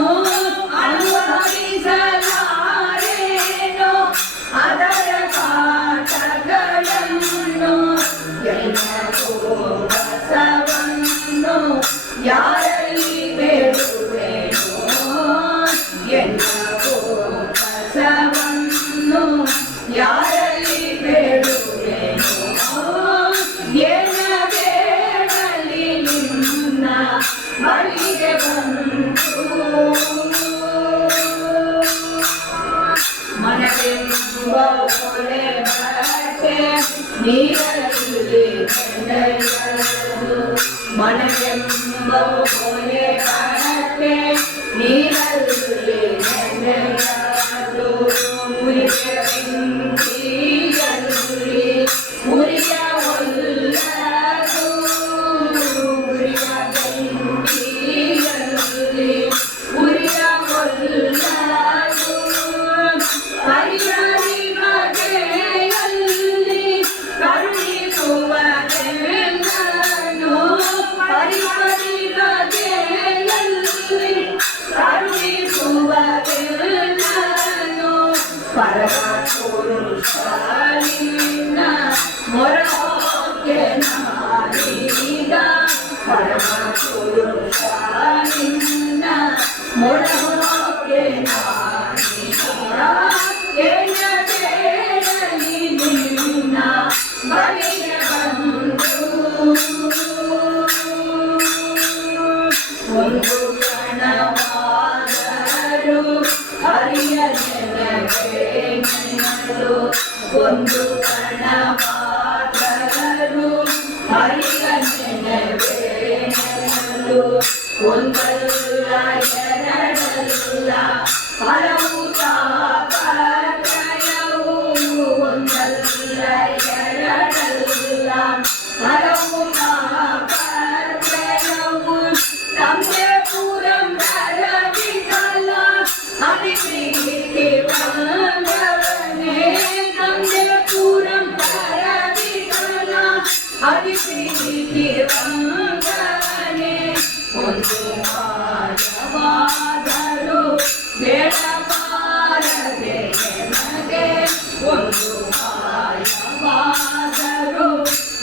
ಅನುಭವಿಸಲಾರೇನೋ ಅದರ ಕಾಟಗಳನ್ನು ಎಲ್ಲವೂ ಬಸವನ್ನು ಯಾರಲ್ಲಿ ಬೇಡುವೆನೋ ಎಲ್ಲವೂ ಬಸವನ್ನು ಯಾರಲ್ಲಿ ಬೇಡುವೆನೋ ಏನ ಬೇಡಲಿ ನಿನ್ನ ಬಳಿಗೆ ಬಂದು ಮನವೆಂಬ ಒಲೆ ಬಟ್ಟೆ ನೀರಲ್ಲಿ ನೆನೆಯಲು ಮನವೆಂಬ ಒಲೆ ಬಟ್ಟೆ ನೀರಲ್ಲಿ ನೆನೆಯಲು ಉರಿಯ ಬೆಂಕಿಯಲ್ಲಿ ಉರಿಯ ಒಲ್ಲದು ಉರಿಯ ಬೆಂಕಿಯಲ್ಲಿ ಉರಿಯ ಒಲ್ಲದು ಪರಿಹರಿ ಬಗೆಯಲ್ಲಿ ಕರುಣಿಸುವದೆಲ್ಲನು ಪರಿಹರಿ ಬಗೆಯಲ್ಲಿ ಕರುಣಿಸುವದೆಲ್ಲನು ಪರಮ ಪುರುಷ ನಿನ್ನ ಮೊರಕ್ಕೆ ನಾನೀಗ ಪರಮ ಪುರುಷ ನಿನ್ನ ಮೊರಕ್ಕೆ ನಾನೀಗ ಏನ ಬೇಡಲಿ ನಿನ್ನ ಬಳಿಗೆ ಬಂದು ಒಂದು ಕಣ ಮಾತರು ಹರಿಯ ನೆನಪೇನಲು ಒಂದಲ್ಲ ಎರಡಲ್ಲ ಹಲವು ತಾಪತ್ರಯವು ಒಂದಲ್ಲ ಎರಡಲ್ಲ ಹಲವು ತಾಪತ್ರಯವು ತಂದೆ ಪುರಂದರ ವಿಠಲ ಅಭಿಪ್ರೀತಿ ಬಂದವನೇ ತಂದೆ ಪುರಂದರ ವಿಠಲ ಅಭಿಪ್ರೀತಿ ಬಂದವನೇ ಒಂದು ಮಾನವಾದರೂ ಬೇಡಬಾರದೆ ನನಗೆ ಒಂದು ಮಾಯವಾದರೂ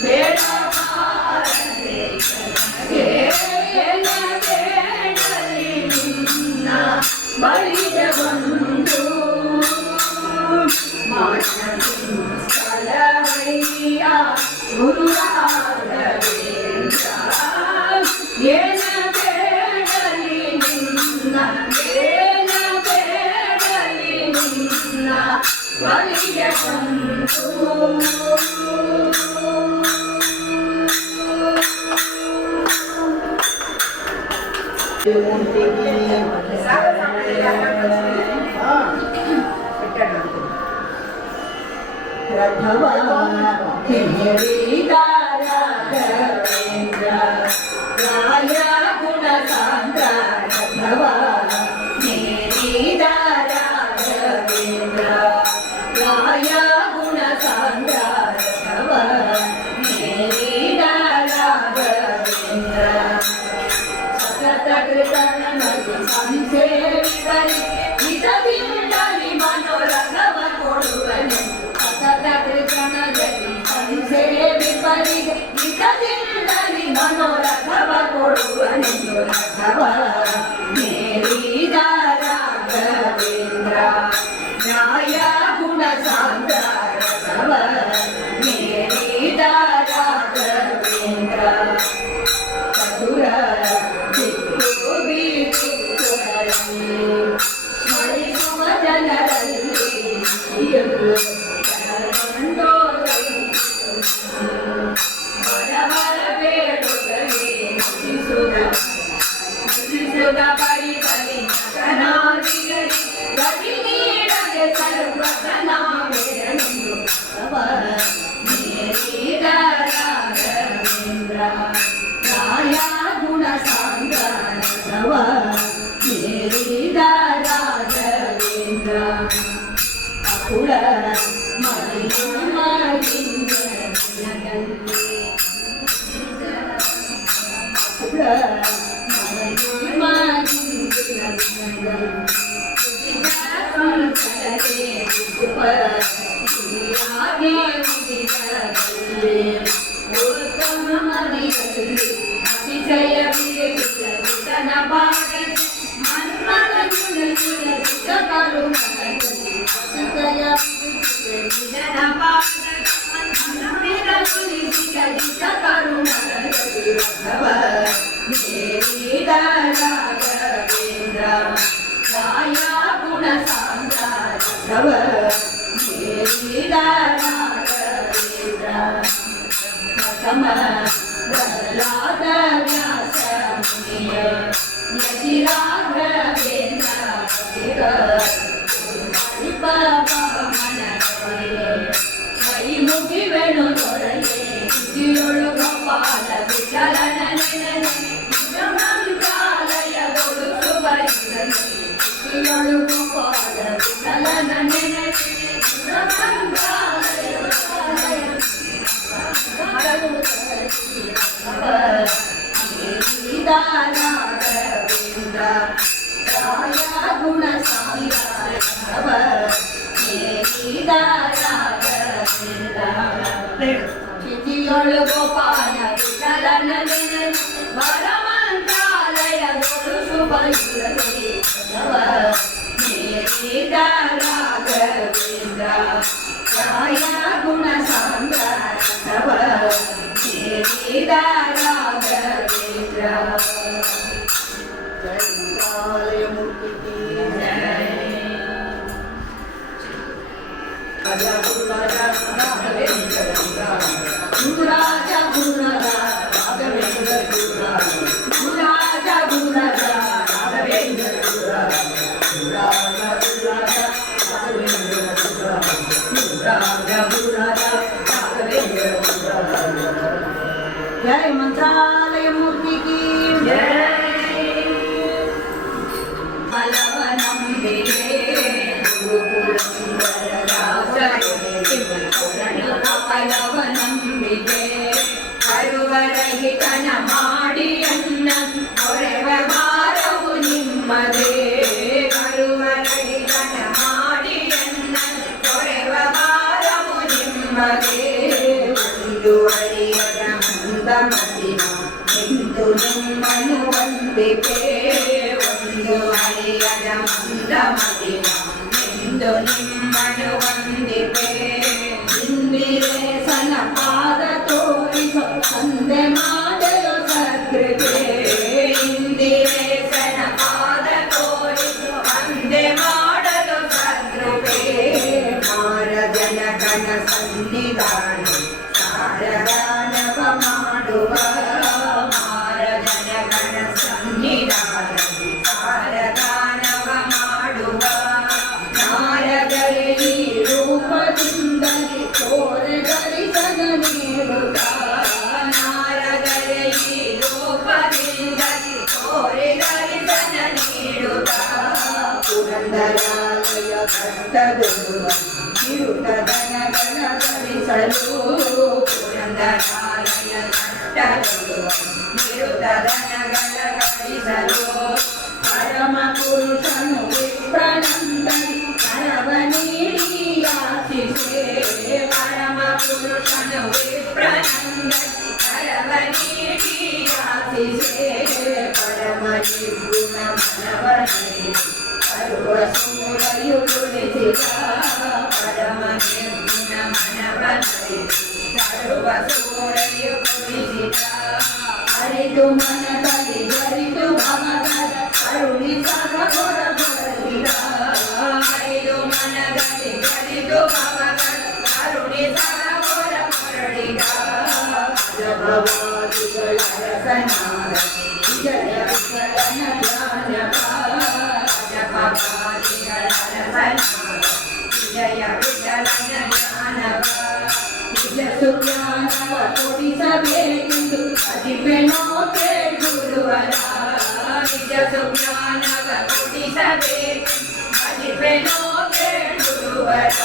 ಬೇಡಬಾರದೆ ನನಗೆ ಬೇಡಲಿ ನಿನ್ನ ಬಳಿಗೆ ಬಂದು ಸ್ಥಳವಯ್ಯ ಗುರುರಾಘವೇಂದ್ರ ಏನ ಬೇಡಲಿ ನಿನ್ನ ಏನ ಬೇಡಲಿ ನಿನ್ನ ಬಳಿಗೆ ಬಂದು ರಥವ ಹಿರಿದಾರ ರವೇಂದ್ರ ರಾಯ ಗುಣ ಸಾಂದ್ರ ರಥವ ಹಿರಿದಾರ ರವೇಂದ್ರ ರಾಯ ಗುಣ ಸಾಂದ್ರ ರಥವ ಹಿರಿದಾರ ರವೇಂದ್ರ ಸತತ ಕೃತನದಿ ಸಂಸೇವಿತರಿ ಹಿತದಿಂದಲಿ ಮನೋರಥವ ಕೊಡುವನೆ ಸತತ ಕೃತನದಿ ಸಂಸೇವಿತರಿಗೆ ಹಿತದಿಂದಲಿ ಮನೋರಥವ ಕೊಡುವನೆಂದು ರಥವ ಮೇರಿದ ರಾಘವೇಂದ್ರ ರಾಯ ಗುಣ ಸಾಂದ್ರ ರಥವ ಮೇರಿದ ರಾಘವೇಂದ್ರ ಚತುರ ದಿಕ್ಕು ಬೀಸುವರಲ್ಲಿ ಸ್ಮರಿಸುವ ಜನರಲ್ಲಿ ಬಡವರ ಬೇಡುತ್ತಲೇ ನುಡಿಸುದ ಬಳಿಗಲಿ ನಟನಾದಿಗಲಿ ಗತಿ ನೀಡದೆ ಸರ್ವತನಾವೆರನೆಂದು ಮೇರಿದ ರಾಘವೇಂದ್ರ ರಾಯ ಗುಣ ಸಾಂದ್ರ ರಥವ ಮೇರಿದ ರಾಘವೇಂದ್ರ ಅಕುಳ ಮಹಿಮಾಗಿಂದ ಅಕುಳ ರಾಘವೇಂದ್ರ ರಾಯ ಗುಣ ಸಾಂದ್ರ ರಥವ ಮೇರಿದ ರಾಘವೇಂದ್ರ ಪ್ರಥಮ ಪ್ರಹ್ಲಾದ ವ್ಯಾಸ ಮುನಿಯ ಯತಿ ರಾಘವೇಂದ್ರ ಕೈ ಮುಗಿವೆನು ದೊರೆಯೇ ಕಿರಿಯೊಳು ಗೋಪಾಲ ವಿಠಲನ ಮಂತ್ರಾಲಯಗಳು ಕಿರಿಯೊಳು ಗೋಪಾಲ ವಿಠಲನ ರಾಘವೇಂದ್ರ ರಾಯ ಗುಣ ಸಾಂದ್ರ ರಥವ ಮೇರಿದ ರಾಘವೇಂದ್ರ ಚಿತಿಯೊಳು ಗೋಪಾಲ ವಿಠಲನ ಭರಮಂತ್ರಾಲಯಗಳು ಶುಭಯುರಲಿ ರಥವ ಮೇರಿದ ರಾಘವೇಂದ್ರ ರಾಯ ಗುಣ ಸಾಂದ್ರ ರಥವ ಮೇರಿದ ರಾಘವೇಂದ್ರ ಜಯ ಗುರುರಾಜ ಗುರುರಾಜ ರಾಘವೇಂದ್ರ जय मंत्रालय मूर्ति की ಕರುವರಹಿತನ ಮಾಡಿಯನ್ನ ಹೊರೆವ ಭಾರವು ನಿಮ್ಮದೇ ಕರುವರಹಿತನ ಮಾಡಿಯನ್ನ ಹೊರೆವ ಭಾರವು ನಿಮ್ಮದೇ ಒಂದು ಅರಿಯದ ಮಂದಮತಿನ ಎಂದು ನಿಮ್ಮನ್ನು ವಂದಿಪೆ ಒಂದು ಅರಿಯದ ಮಂದಮತಿನ ಎಂದು ನಿಮ್ಮನ್ನು ವಂದಿಪೆ ಇಂದಿರೇಶನ ಪಾದ ತೋರಿಸೋ ಸಂದೆ ಮಾಡಲು ಸಕೃತೆ ಇಂದಿರೇಶನ ಪಾದ ತೋರಿಸೋ ಸಂದೆ ಮಾಡಲು ಸಕೃತೆ ಮಾರಜನಕನ ಸನ್ನಿಧಾನ ಸಾರದಾನವ ಮಾಡುವ ಮಾರಜನಕನ ಸನ್ನಿಧಾನ ಸಾರದಾನವ ಮಾಡುವ ನಾರದರೆ ಈ ರೂಪದಿಂದಲೇ ತೋರಗರಿಸದ ನೀಡುತ್ತ ನಾರದರೆ ಈ ರೂಪದಿಂದಲೇ ತೋರಗರಿಸದ ನೀಡುತ್ತ ಪುರಂದರಾಲಯ ಕಷ್ಟದುರುವ ಕಿರುತದನಗಳ ಗಳಿಸಲು ಪುರಂದರಾಲಯ ಕಷ್ಟದುರುವ ಕಿರುತದನಗಳ ಗಳಿಸಲು ಪರಮ ಪುರುಷನು ವಿಪ್ರನಂದನಿ ಕರವ ನೀಡಿ ಯಾಚಿಸೆ ಪರಮ ಪುರುಷನು ವಿಪ್ರನಂದನಿ ಕರವ ನೀಡಿ ಯಾಚಿಸೆ ಪರಮ ನಿರ್ಗುಣ ಮನವನೇ ಸರ್ವ ಸೂರಯು ಗುಣಿಸಿದ ಪರಮ ನಿರ್ಗುಣ ಮನವನೇ ಸರ್ವ ಸೂರಯು ಗುಣಿಸಿದ ಅರಿದು ಮನದಲ್ಲಿ ಜರಿದು ಭವಗದ ಕರುಣಿಸದ ಹೊರಬರಲಿದ ಅರಿದು ಮನದಲ್ಲಿ ಜರಿದು ಭವಗದ ಕರುಣಿಸದ ಹೊರಬರಲಿದ ಜಗವಾದಿಗಳ ರಸನಾದ ವಿಜಯ ವಿಠಲನ ಧ್ಯಾನವ ಜಗವಾದಿಗಳ ರಸನಾದ ವಿಜಯ ವಿಠಲನ ಧ್ಯಾನವ ನಿಜ ಸುಜ್ಞಾನವ ಕೊಡಿಸಬೇಕೆಂದು ಅದಿಪೆನೋ ಕೇಳುವರ ನಿಜ ಸುಜ್ಞಾನವ ಕೊಡಿಸಬೇಕು ಅದಿಪೆನೋ ಕೇಳುವರ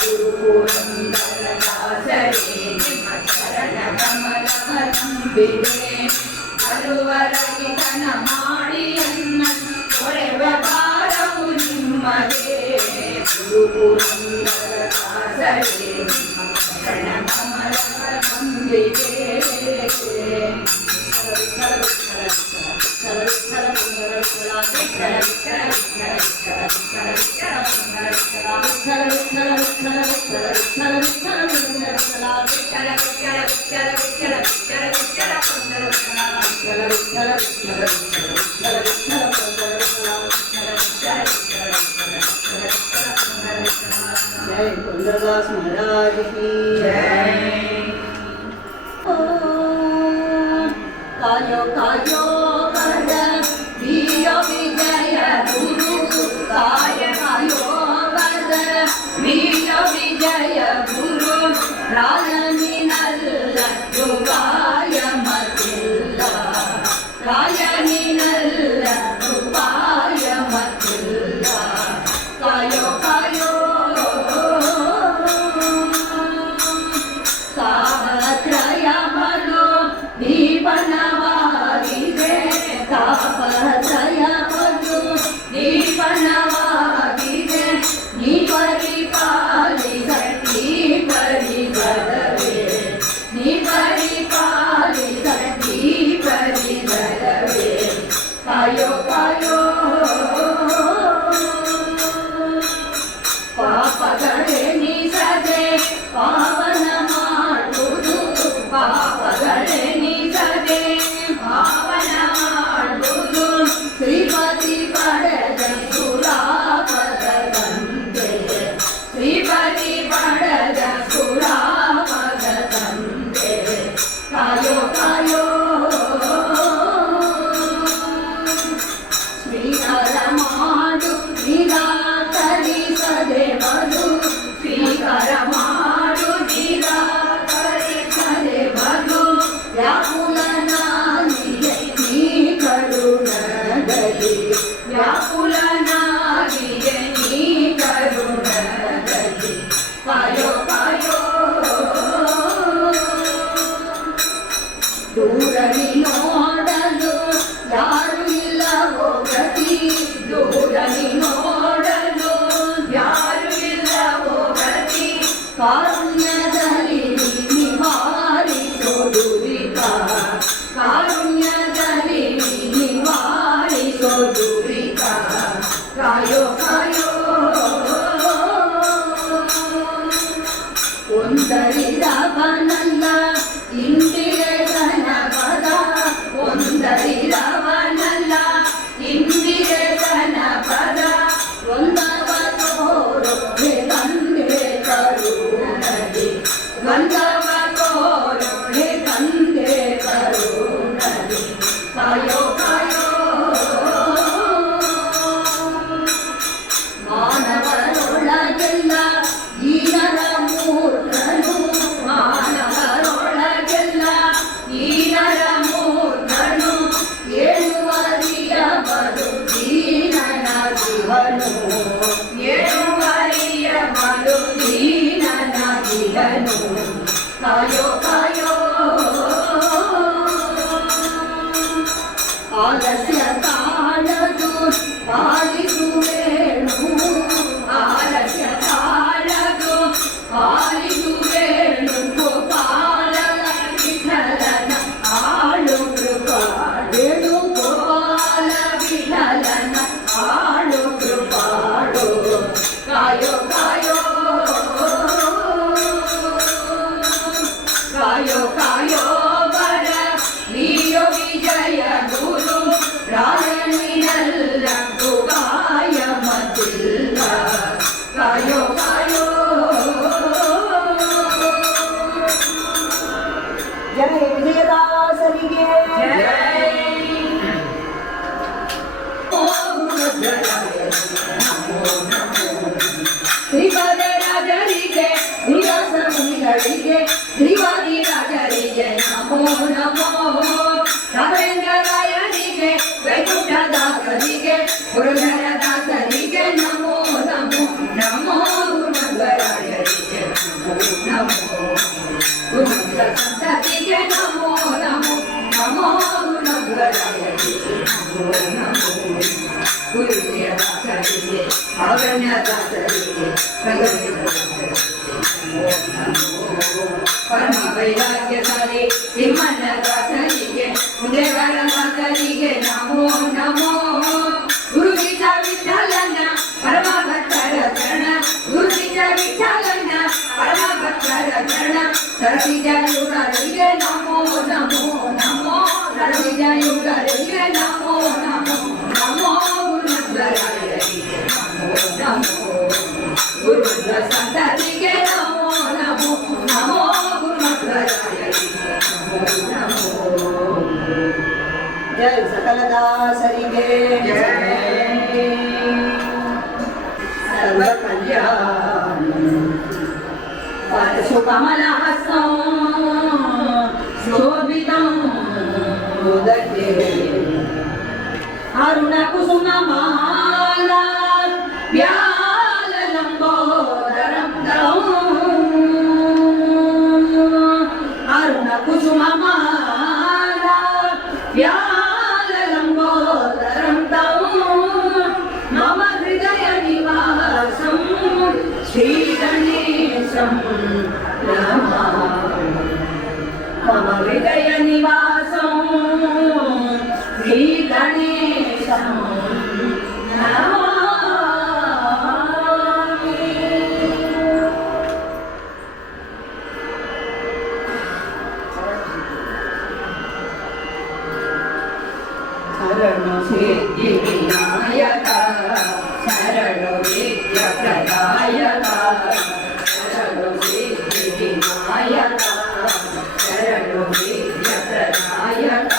ಗುರು ಪುರಂದರ ದಾಸರೇ ನಿಮ್ಮ ಶರಣ ಕಮಲವ ನಂಬಿದೆ ಬರುವರಹಿತನ ಮಾಡಿಯನ್ನ ಹೊರೆವ ಭಾರವು ನಿಮ್ಮದೇ ಗುರು ಪುರಂದರ ದಾಸರೇ ನಿಮ್ಮ ಶರಣ ಕಮಲವ ನಂಬಿದೆ जय कुंदरदास महाराज की कायो कायो कर दियो विजय गुरु काय कायो कर दियो विजय गुरु राजनिनल्ल रुपाय मतिल्ल राजनिनल्ल रुपाय मतिल्ल कायो कायो तापत्रय बलो दीपनवाಗಿದೆ ತಾಪತ್ರಯ ಬಲು ದೀಪನವಾಗಿದೆ ನೀ ಪರಿಪಾಲಿಸತಿ ಪರಿಗರವೇ ನೀ ಪರಿಪಾಲಿಸತಿ ಪರಿಗರವೇ ದೂರದಿ ನೋಡಲು ಯಾರು ಇಲ್ಲವೋ ಗತಿ ದೂರದಿ ನೋಡಲು ಯಾರು ಇಲ್ಲವೋ ಗತಿ ಕಾರುಣ್ಯದಲ್ಲಿ ನಿವಾರಿಸೋ ದುರಿತ ಕಾರುಣ್ಯದಲ್ಲಿ ನಿವಾರಿಸೋ ದುರಿತ ಕಾಯೋ ಕಾಯೋ ಒಂದರಿದವನಲ್ಲ ಇಂದಿರೆಗನ ಪದ ಒಂದರಿದವನಲ್ಲ ಇಂದಿರೆಗನ ಪದ ಒಂದವ ತೋರೋ ತಂದೆ ಕರುಣದಿ ಒಂದವ ತೋರೋ ತಂದೆ ಕರುಣದಿ ಕಾಯೋ ಕಾಯೋ ಮಾನವರೊಳಗೆಲ್ಲ ಈನರ ಮೂರ್ಖನು ಮಾನವರೊಳಗೆಲ್ಲ ಈನರ ಮೂರ್ಖನು ಏಳುವರಿಯ ಬದುಕೀನನ ದಿವನು ಏಳುವರಿಯ ಬದುಕೀನನ ದಿವನು ಕಾಯೋ ಕಾಯೋ ಆಲಸ್ಯ ತಾಳದು ಪಾಲಿಸುವೇಣು ಆಲಸ್ಯ ತಾಳದು ಪಾಲಿಸುವೇಣು ಗೋಪಾಲ ವಿಠಲನ ಆಳು ಕೃಪಾಳು ಗೋಪಾಲ ವಿಠಲನ ಆಳು ಕೃಪಾಳು ಕಾಯೋ ಕಾಯೋ ಕಾಯೋ ಕಾಯೋ ಬರ ನೀಯೋ ವಿಜಯ ಗುರು ರಾಯಣಿನಲ್ಲ ಗಾಯ ಮತಿಲ್ಲ ಕಾಯೋ ಕಾಯೋ ಜಯ ವಿಜಯದಾಸರಿಗೆ ಶ್ರೀಪದ ರಾಜರಿಗೆ ಶ್ರೀವಾಸ ಮುನಿಗಳಿಗೆ ಶ್ರೀವಾದಿ ರಾಜರಿಗೆ ನಮೋ ನಮೋ ರಾಘವೇಂದ್ರ ರಾಯರಿಗೆ ವೈಕುಂಠ ದಾಸರಿಗೆ ಪುರಂದರ ದಾಸರಿಗೆ ನಮೋ ನಮೋ ನಮೋ ಗುರುಮಧ್ವರಾಯರಿಗೆ ನಮೋ ಗುರುಮಧ್ವ ಸಂತತಿಗೆ ನಮೋ ನಮೋ ನಮೋ ಗುರುಮಧ್ವರಾಯರಿಗೆ ನಮೋ ನಮೋ ಗುರುವಿಯ ದಾಸರಿಗೆ ಅಗಣ್ಯ ದಾಸರಿಗೆ ಪರಮ ವೈರಾಗ್ಯಸಾಲಿ ತಿಮ್ಮನ ದಾಸರಿಗೆ ಮುಂದೆಗಾರ ದಾಸರಿಗೆ ನಮೋ ನಮೋ ಗುರುವಿಜ ವಿಠಲನ ಪರಮ ಭಕ್ತರ ಚರಣ ಗುರುವಿಜ ವಿಠಲನ ಪರಮ ಭಕ್ತರ ಚರಣ ಸರಸಿಜ ಯುಗರಿಗೆ ನಮೋ ನಮೋ ನಮೋ ಸರಸಿಜ ಯುಗರಿಗೆ ನಮೋ ನಮೋ ನಮೋ ಗುರುಮಧ್ವರಾಯರಿಗೆ ನಮೋ ನಮೋ ಗುರುಮಧ್ವ ಸಂತತಿಗೆ ನಮೋ ನಮೋ ನಮೋ ಗುರುಮಧ್ವರಾಯರಿಗೆ ನಮೋ ನಮೋ ಜಯ ಸಕಲ ದಾಸರಿಗೆ ಸರ್ವ ಕಲ್ಯಾಣ ಸುಕಮಲಹಸ್ತಂ ಶೋಭಿತಂ ಮುದತೆ ಅರುಣ ಕುಸುಮ ಮಾಲಾ ವ್ಯಾಲಂಬೋದರಂ ಅರುಣ ಕುಸುಮ ಮಾಲಾ ವ್ಯಾಲಂಬೋದರಂ ಮಮ ಹೃದಯ ನಿವಾಸಂ ಶ್ರೀ ಗಣೇಶಂ ನಮಾಮಿ ಮಮ ಹೃದಯ ನಿವಾಸಂ ಶ್ರೀ ಗಣೇಶಂ ನಮಾಮಿ ಶರಣ ಸಿದ್ಧಿ ವಿನಾಯಕ ಶರಣ ವಿದ್ಯ ಪ್ರದಾಯಕ ಶರಣ ಸಿದ್ಧಿ ವಿನಾಯಕ ಶರಣ ವಿದ್ಯ ಪ್ರದಾಯಕ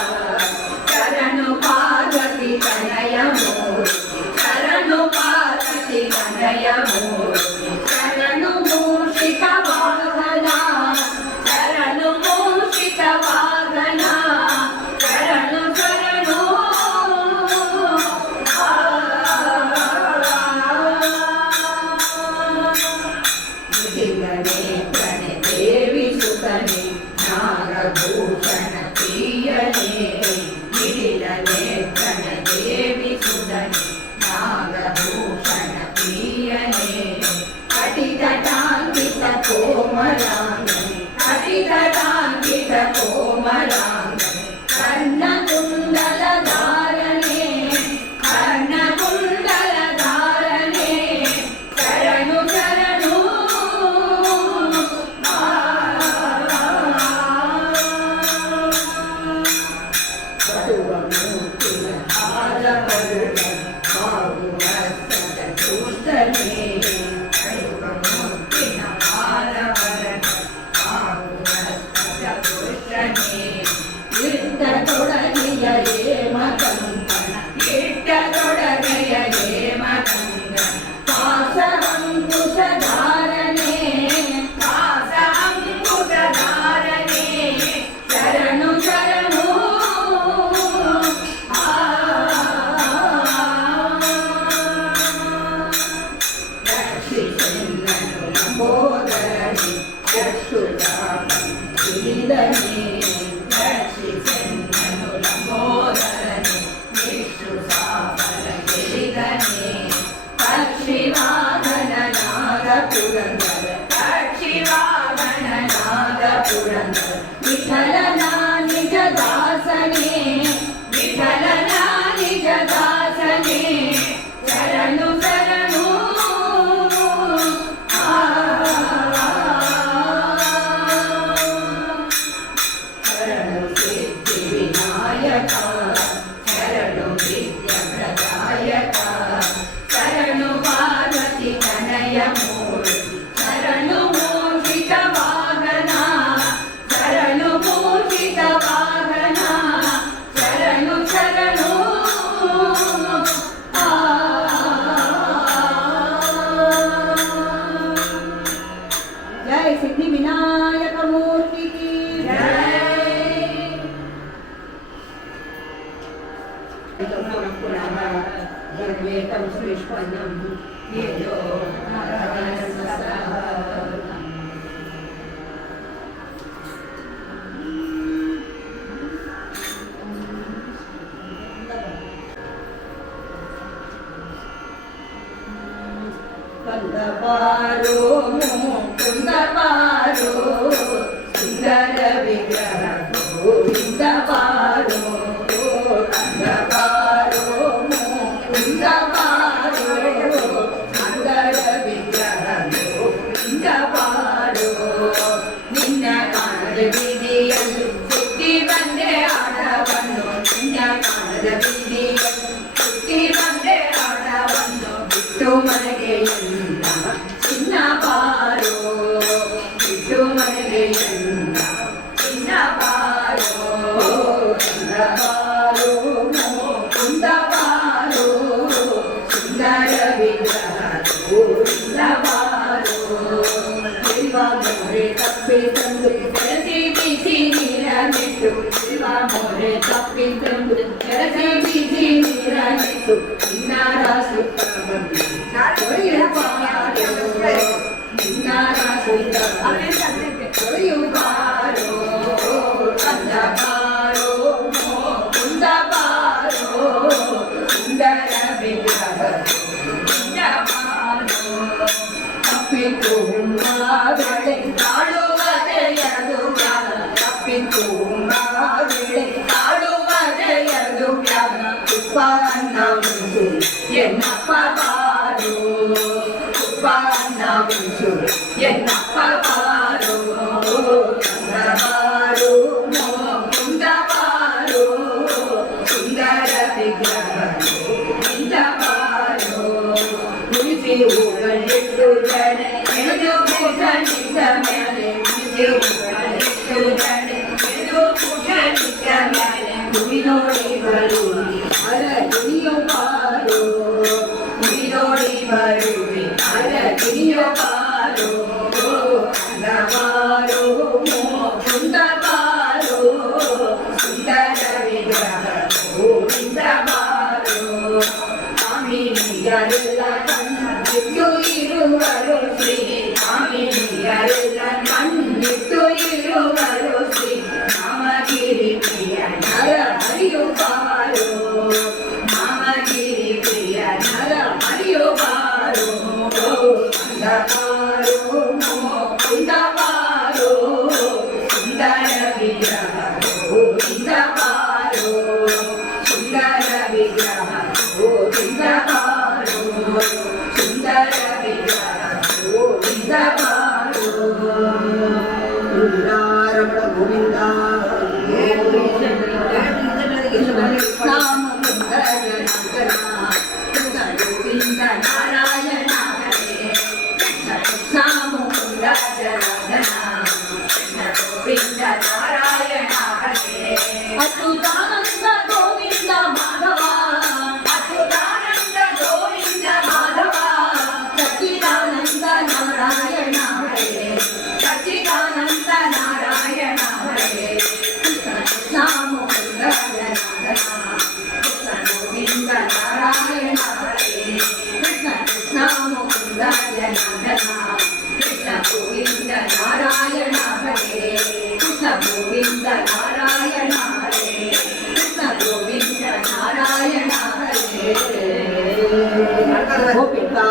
ಶರಣ ಪಾರ್ವತಿ ತನಯ ಮೂರ್ತಿ ಶರಣ ಪಾರ್ವತಿ ತನಯ ಮೂರ್ತಿ ಶರಣ ಮೂಷಿಕ ವಾಹನ ಶರಣ ಮೂಷಿಕ ವಾಹನ ಶರಣ ಶರಣೋ ಮಂಗಲಾಂಗನೆ ಕಟಿತಟಾಂಕಿತ ಕೋಮಲಾಂಗನೆ ಕರ್ಣಕುಂಡಲಧಾರಣೆ ಕರ್ಣಕುಂಡಲಧಾರಣೆ ಶರಣು ಶರಣು ವಿಠಲನ ನಿಜ ದಾಸನೇ ವಿಠಲನ ನಿಜ ದಾಸನೇ ಶರಣು ಶರಣು ಶರಣು ಸಿದ್ಧಿ ವಿನಾಯಕ ಶರಣು ವಿದ್ಯ ಪ್ರದಾಯಕ ಶರಣು ಪಾರ್ವತಿ ತನಯ ಮೂರ್ತಿ ಶರಣು ಮೂಷಿಕ ವಾಹನ ಶರಣು ಮೂಷಿಕ ವಾಹನ ಶರಣು ಶರಣು ಜಯ ಸಿದ್ಧಿ ವಿನಾಯಕ ಮೂರ್ತಿ ಕಿ ಜಯ ಶ್ರೀಷ್ಪನ್ನಂ ಯೋ ಕಂದಪಾರೋ ಕುಂದಪಾರೋ ಸುಂದರ ವಿಗ್ರಹ ಗೋವಿಂದ ಪಾರೋ ಕಂದಪಾರೋ ಕುಂದಪಾರೋ ಸುಂದರ ವಿಗ್ರಹ ಗೋವಿಂದ ಪಾರೋ ನಿನ್ನ ಕಾಣದ ಬೀದಿಯಲ್ಲಿ ಸುತ್ತಿ ಬಂದೆ ಆಟವನ್ನು ನಿನ್ನ ಕಾಣದ ಬೀದಿಯಲ್ಲಿ ಸುತ್ತಿ ಬಂದೆ ಆಟವನ್ನು ಬಿಟ್ಟು ಮನೆಗೆ ಎಲ್ಲ ಚಿನ್ನ ಪಾರೋ ಬಿಟ್ಟು ಮನೆಗೆ ಎಲ್ಲ ಚಿನ್ನ ಪಾರೋ ಕಂದ ಪಾರೋ ಕುಂದ ಪಾರೋ ಸುಂದರ ವಿಗ್ರಹ ಗೋವಿಂದ ಪಾರೋ ಶಿವ ಮೋರೆ ತಪ್ಪಿ ತಂದು ಬೆಳೆಸಿ ಬಿಸಿ ನೀರ ನೆಟ್ಟು ಶಿವ ಮೋರೆ ತಪ್ಪಿ ತಂದು ಬೆಳೆಸಿ ಬಿಸಿ ನೀರ ನೆಟ್ಟು ಚಿನ್ನಾರ ಸುತ್ತ ಬಂದು ಚಿನ್ನಾರ ಸುತ್ತ ಕೊರೆಯು ಬಾರೋ ಕಂದ ಬಾರೋ ಕುಂದ ಬಾರೋ ಸುಂದರ ವಿಗ್ರಹ ಗೋವಿಂದ ಬಾರೋ ತಪ್ಪಿತು ಬೆಳೆ ಕಾಡುವದೆಯದು ಜ್ಞಾನ ತಪ್ಪಿತು ಬೆಳೆ ಕಾಡುವದೆಯದು ಜ್ಞಾನ ತುಪ್ಪ ಅನ್ನ ಉಂಟು ಎನ್ನಪ್ಪ ಬಾರೋ ತುಪ್ಪ ಅನ್ನ ಉಂಟು ಎನ್ನಪ್ಪ ಬಾರೋ ಕಂದ ಬಾರೋ ಕುಂದ ಬಾರೋ ಸುಂದರ ವಿಗ್ರಹ ಗೋವಿಂದ ಬಾರೋ ಉಳಿಸಿ ಹೂಗಳಿಟ್ಟು ಜಡೆ ಎಳೆದು ಭೂಷಣಿತ ಮೇಲೆ ಉಳಿಸಿ ಹೂಗಳಿಟ್ಟು ಜಡೆ ಎಳೆದು ಭೂಷಣಿತ ಮೇಲೆ ಕುಡಿ ನೋಡಿ ಬರುವಿ ಅರ ಗಿಣಿಯೋ ಬಾರೋ ಕುಡಿ ನೋಡಿ ಬರುವಿ ಅರ ಗಿಣಿಯೋ ಬಾರೋ ಕಂದ ಬಾರೋ ಕುಂದ ಬಾರೋ ಸುಂದರ ವಿಗ್ರಹ ಗೋವಿಂದ ಬಾರೋ ಸ್ವಾಮಿನಿಯರೆಲ್ಲ ಕಣ್ಣಿಟ್ಟು ಇರುವರು ಶ್ರೀ ಸ್ವಾಮಿನಿಯರೆಲ್ಲ ಕಣ್ಣಿಟ್ಟು ಇರುವರು ಶ್ರೀ ನಾಮಗಿರಿ ಪ್ರಿಯ ನರ ಹರಿಯೋ ಬಾರೋ ನಾಮಗಿರಿ ಪ್ರಿಯ ನರ ಹರಿಯೋ ಬಾರೋ ಕಂದ ಬಾರೋ ಕುಂದ ಬಾರೋ ಗೋವಿಂದ ನಾರಾಯಣ ಹರೇ ಕೃಷ್ಣ ಮುಕುಂದ ಜನಾರ್ದನ ಕೃಷ್ಣ ಗೋವಿಂದ ನಾರಾಯಣ ಹರೇ ಅಚ್ಯುತಾನಂದ ಗೋವಿಂದ ಮಾಧವ ಅಚ್ಯುತಾನಂದ ಗೋವಿಂದ ಮಾಧವ ಸಚ್ಚಿದಾನಂದ ನಾರಾಯಣ ಹರೇ ಸಚ್ಚಿದಾನಂದ ನಾರಾಯಣ ಹರೇ ಕೃಷ್ಣ ಮುಕುಂದ ಜನಾರ್ದನ ಕೃಷ್ಣ ಗೋವಿಂದ ನಾರಾಯಣ ಹರೇ ಕೃಷ್ಣ ಕೃಷ್ಣ ಮುಕುಂದ ಜನಾರ್ದನ ಕೃಷ್ಣ ಗೋವಿಂದ ನಾರಾಯಣ ಹರೇ ಕೃಷ್ಣ ಗೋವಿಂದ ನಾರಾಯಣ ಹರೇ ಕೃಷ್ಣ ಗೋವಿಂದ ನಾರಾಯಣ ಹರೇ ಗೋಪಿಕಾ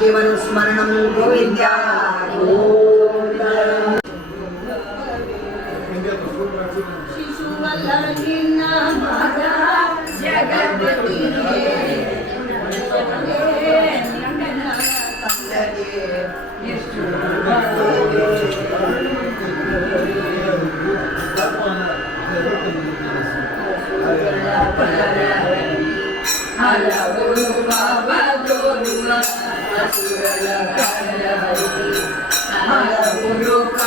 ಜೀವನ ಸ್ಮರಣಂ ಗೋವಿಂದ ಗೋವಿಂದ ಶಿಶುವಲ್ಲಗಿನ್ನ ಮಾದ ಜಗದ್ಪತಿಯೇ ಎಷ್ಟು ಹಲವು ರೂಪ ತೋರುವ ಅಸುರರ ಕರಹರಿ ಹಲವು ರೂಪ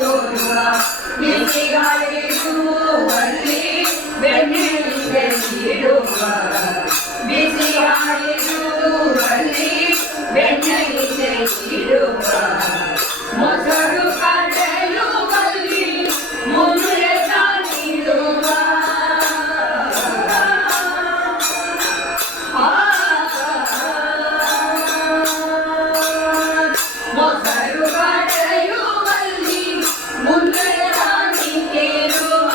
ತೋರುವ ಬಿಸಿಗಾಳಿರುವಲ್ಲಿ ಬೆನ್ನೆಲಿಗೆ ಇಡುವ ಬಿಸಿಗಾಳಿರುವಲ್ಲಿ ಬೆನ್ನೆಲಿಗೆ ಇಡುವ ಮೊಸರು ಕಡೆಯುವಲ್ಲಿ ಮುಂದೆ ತಾನಿಡುವ ಮೊಸರು ಕಡೆಯುವಲ್ಲಿ ಮುಂದೆ ತಾನಿಡುವ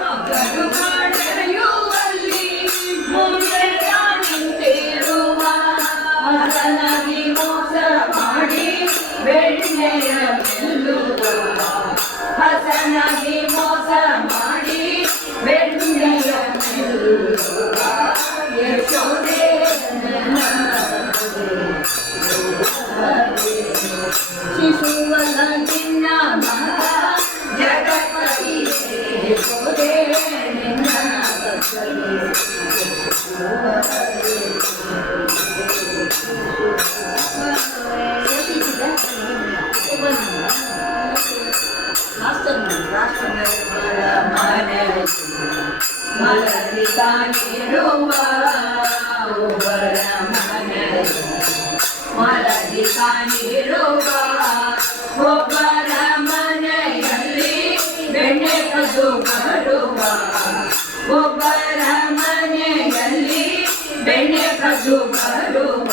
ಮೊಸರು ಕಡೆಯುವಲ್ಲಿ ಮುಂದೆ ತಾನಿಡುವ ಹಸನಾಗಿ ಮೋಸ ಮಾಡಿ ಬೆಣ್ಣೆಯ ಗೆಲ್ಲುವ ಹಸನಾಗಿ ಮೋಸ ಮಾಡಿ ಬೆಣ್ಣೆಯ ಗೆಲ್ಲುವ ಯಶೋದೆ ಶಿಶುವಲ ನಿನ್ನ ಮಗ ಜಗತ್ಪತಿ ಯಶೋದೆ ನಿನ್ನ ಮಲಗಿರುವ ಒಬ್ಬರ ಮಲಗಿರುವ ಒಬ್ಬರ ಮನೆಯಲ್ಲಿ ಬೆಣ್ಣೆ ಕದ್ದು ಬರುವ ಒಬ್ಬರ ಮನೆಯಲ್ಲಿ ಬೆಣ್ಣೆ ಕದ್ದು ಬರುವ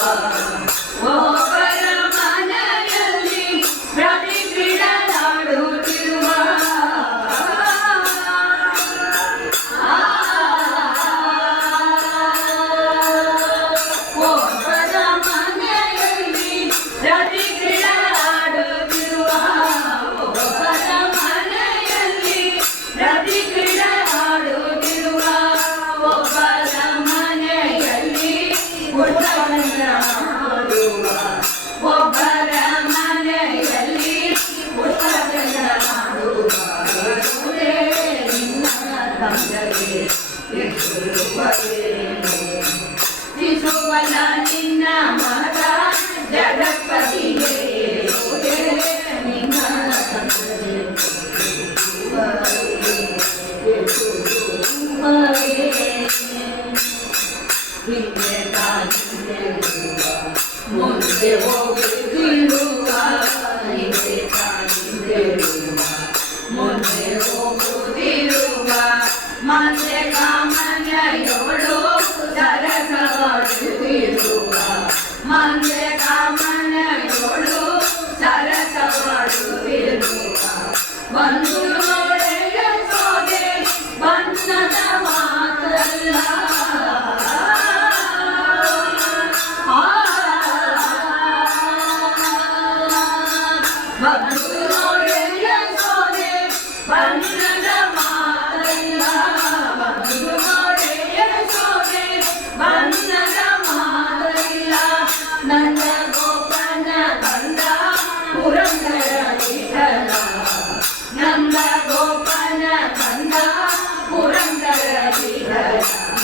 ಒಬ್ಬರ ಮನೆಯಲ್ಲಿ ರವಿ ಕ್ರೀಡಾಡುತ್ತಿರುವ ಒಬ್ಬರ ಮನೆಯಲ್ಲಿ ರವಿ ಕ್ರೀಡಾಡುತ್ತಿರುವ ಒಬ್ಬರ ಮನೆಯಲ್ಲಿ ರವಿ ಕ್ರೀಡಾಡುತ್ತಿರುವ ಒಬ್ಬರ ಮನೆಯಲ್ಲಿ ಪುಟ್ಟವನ್ನ ಮಾಡುವ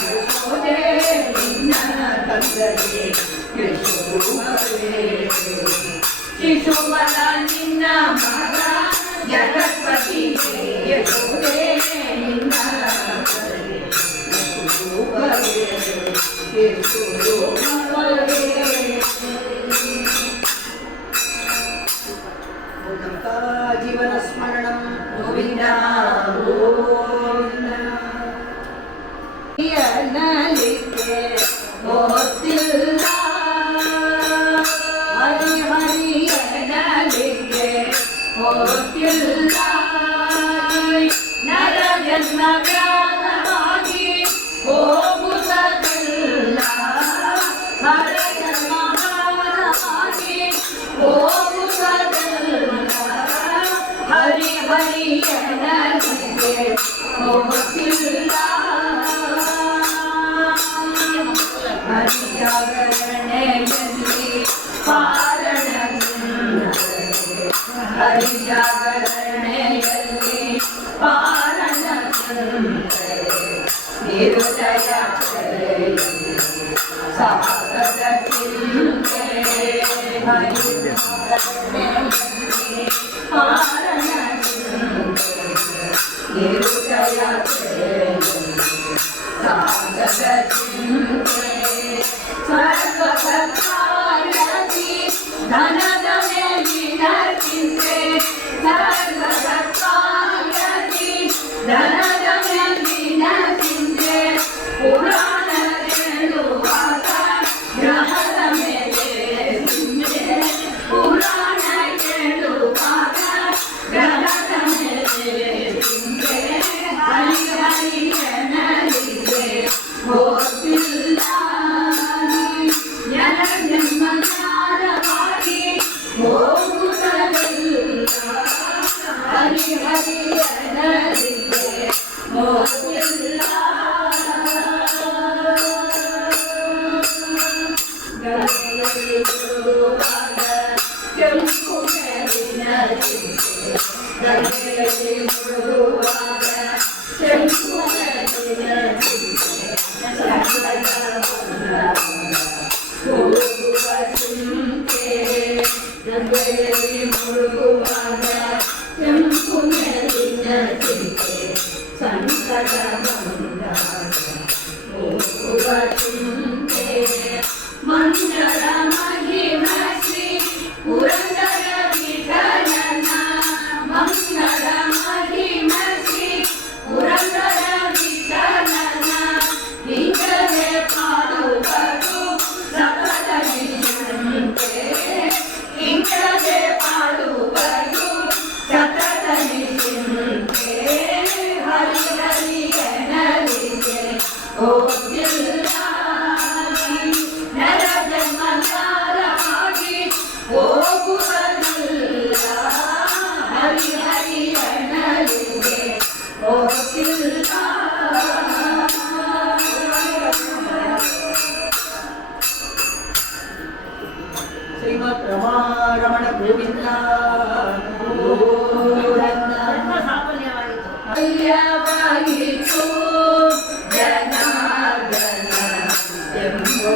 ಯಶೋದೆ ನಿನ್ನ ಕಂದಗೆ ಯಶೋಮರೇ ಶಿಶುಬಲ ನಿನ್ನ ಮಗ ಜಗತ್ಪತಿಗೆ ಯಶೋದೆ ನಿನ್ನ ಕಂದಗೆ ಯಶೋಮರೇ ಯಶೋಮರೇ ಜೀವನ ಸ್ಮರಣಂ ಗೋವಿಂದ ಗೋವಿಂದ ನಲಿಕೆ ಗೊತ್ತಿಲ್ಲ ಹರಿ ಹರಿಯ ನಲಿಕೆ ಗೊತ್ತಿಲ್ಲ ನರ ಜನ್ಮ ವ್ಯಾಧವಾಗಿ ಹೋಗುವುದಲ್ಲ ಹರ ಜನ್ಮ ವ್ಯಾಧವಾಗಿ ಹೋಗುವುದಲ್ಲ ಹರಿ ಹರಿಯ ನಲಿಕೆ ಗೊತ್ತಿಲ್ಲ ಹರಿಜಾಗರಣೆಯಲ್ಲಿ ಹರಿಜಾಗರಣೆಯಲ್ಲಿ ಪಾರಣ ನಿರುದಯ ಸಾಗರ ಚಿಂತೆ ಹರಿಜಾಗರಣೆಯಲ್ಲಿ ಪಾರಣ ನಿರುದಯ ಸಾಗರ ಚಿಂತೆ ಸರ್ವಸತ್ಕಾರ್ಯದಿ ಧನದ ಮೇಲಿನ ಚಿಂತೆ ಸರ್ವಸತ್ಕಾರ್ಯದಿ ಧನದ ಮೇಲಿನ ಚಿಂತೆ ಪುರಾಣ ಕೇಳುವಾಗ ಗ್ರಹದ ಮೇಲೆ ಚಿಂತೆ ಪುರಾಣ ಕೇಳುವಾಗ ಗ್ರಹದ ಮೇಲೆ ಚಿಂತೆ ಹರಿ ಹರಿಯ ನಲಿಗೆ ಗೊತ್ತಿಲ್ಲ ಜನ್ಮಚಾರವಾಗಿ ಹೋಗುವುದಲ್ಲ ಹರಿ ಹರಿಯ ನಲಿಗೆ ಗೊತ್ತಿಲ್ಲ ಗಂಗೆಯಲ್ಲಿ ಮುಳುಗುವಾಗ ಕೆಂಪು ಮೇಲಿನ ಚಿಂತೆ ಗಂಗೆಯಲ್ಲಿ ಮುಳುಗುವಾಗ ಕೆಂಪು ಮೇಲಿನ ಚಿಂತೆ ಹೋಗುವ ಚಿಂತೆ ಗಂಗೆಯಲ್ಲಿ ಮುಳುಗುವಾಗ ಕೆಂಪು ಮೇಲಿನ ಚಿಂತೆ ಸಂಕಟ ಬಂದಾಗ ಹೋಗುವ ಚಿಂತೆ ಮಂಗಳ ಮಹಿಮಶ್ರೀ ಪುರಂದರ ವಿಠಲನ ಮಂಗಳ ಮಹಿಮಶ್ರೀ ಪುರಂದರ ವಿಠಲನ ಹಿಂಗದೆ ಪಾಡುವುದು ಸಕಲ ನಿಜಂತೆ ಹಿಂಗದೆ ಪಾಡುವುದು ಸಕಲ ನಿಜಂತೆ ಹರಿ ಹರಿಯ ನಲಿಗೆ ಗೊತ್ತಿಲ್ಲ ನರ ಜನ್ಮಚಾರವಾಗಿ ಹೋಗುವುದಲ್ಲ ಹರಿ ಹರಿಯ ನಲಿಗೆ ಗೊತ್ತಿಲ್ಲ ಶ್ರೀಮದ್ ರಮಾರಮಣ ಗೋವಿಂದ ಅಯ್ಯವಾಗಿತ್ತು ಜನಾರ್ದನ ಎಂಬೋ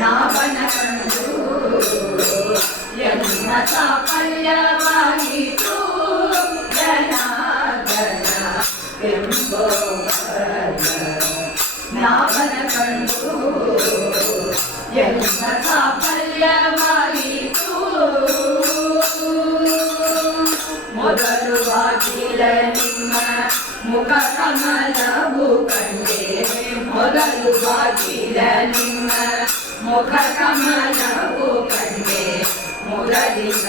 ನಾವನ ಕಂಡು ಎನ್ನ ಸಾಫಲ್ಯವಾಗಿತ್ತು ಜನಾರ್ದನ ಎಂಬೋ ನಾವನ ಕಂಡು ಎನ್ನ ಸಾಫಲ್ಯವಾಗಿತ್ತು ಮೊದಲು ಬಾಗಿಲ ನಿಮ್ಮ ಮುಖ ಕಮಲವು ಕಂಡೆ ಮೊದಲು ಬಾಗಿಲ ನಿಮ್ಮ ಮುಖ ಕಮಲವು ಕಂಡೆ ಮೊದಲಿನ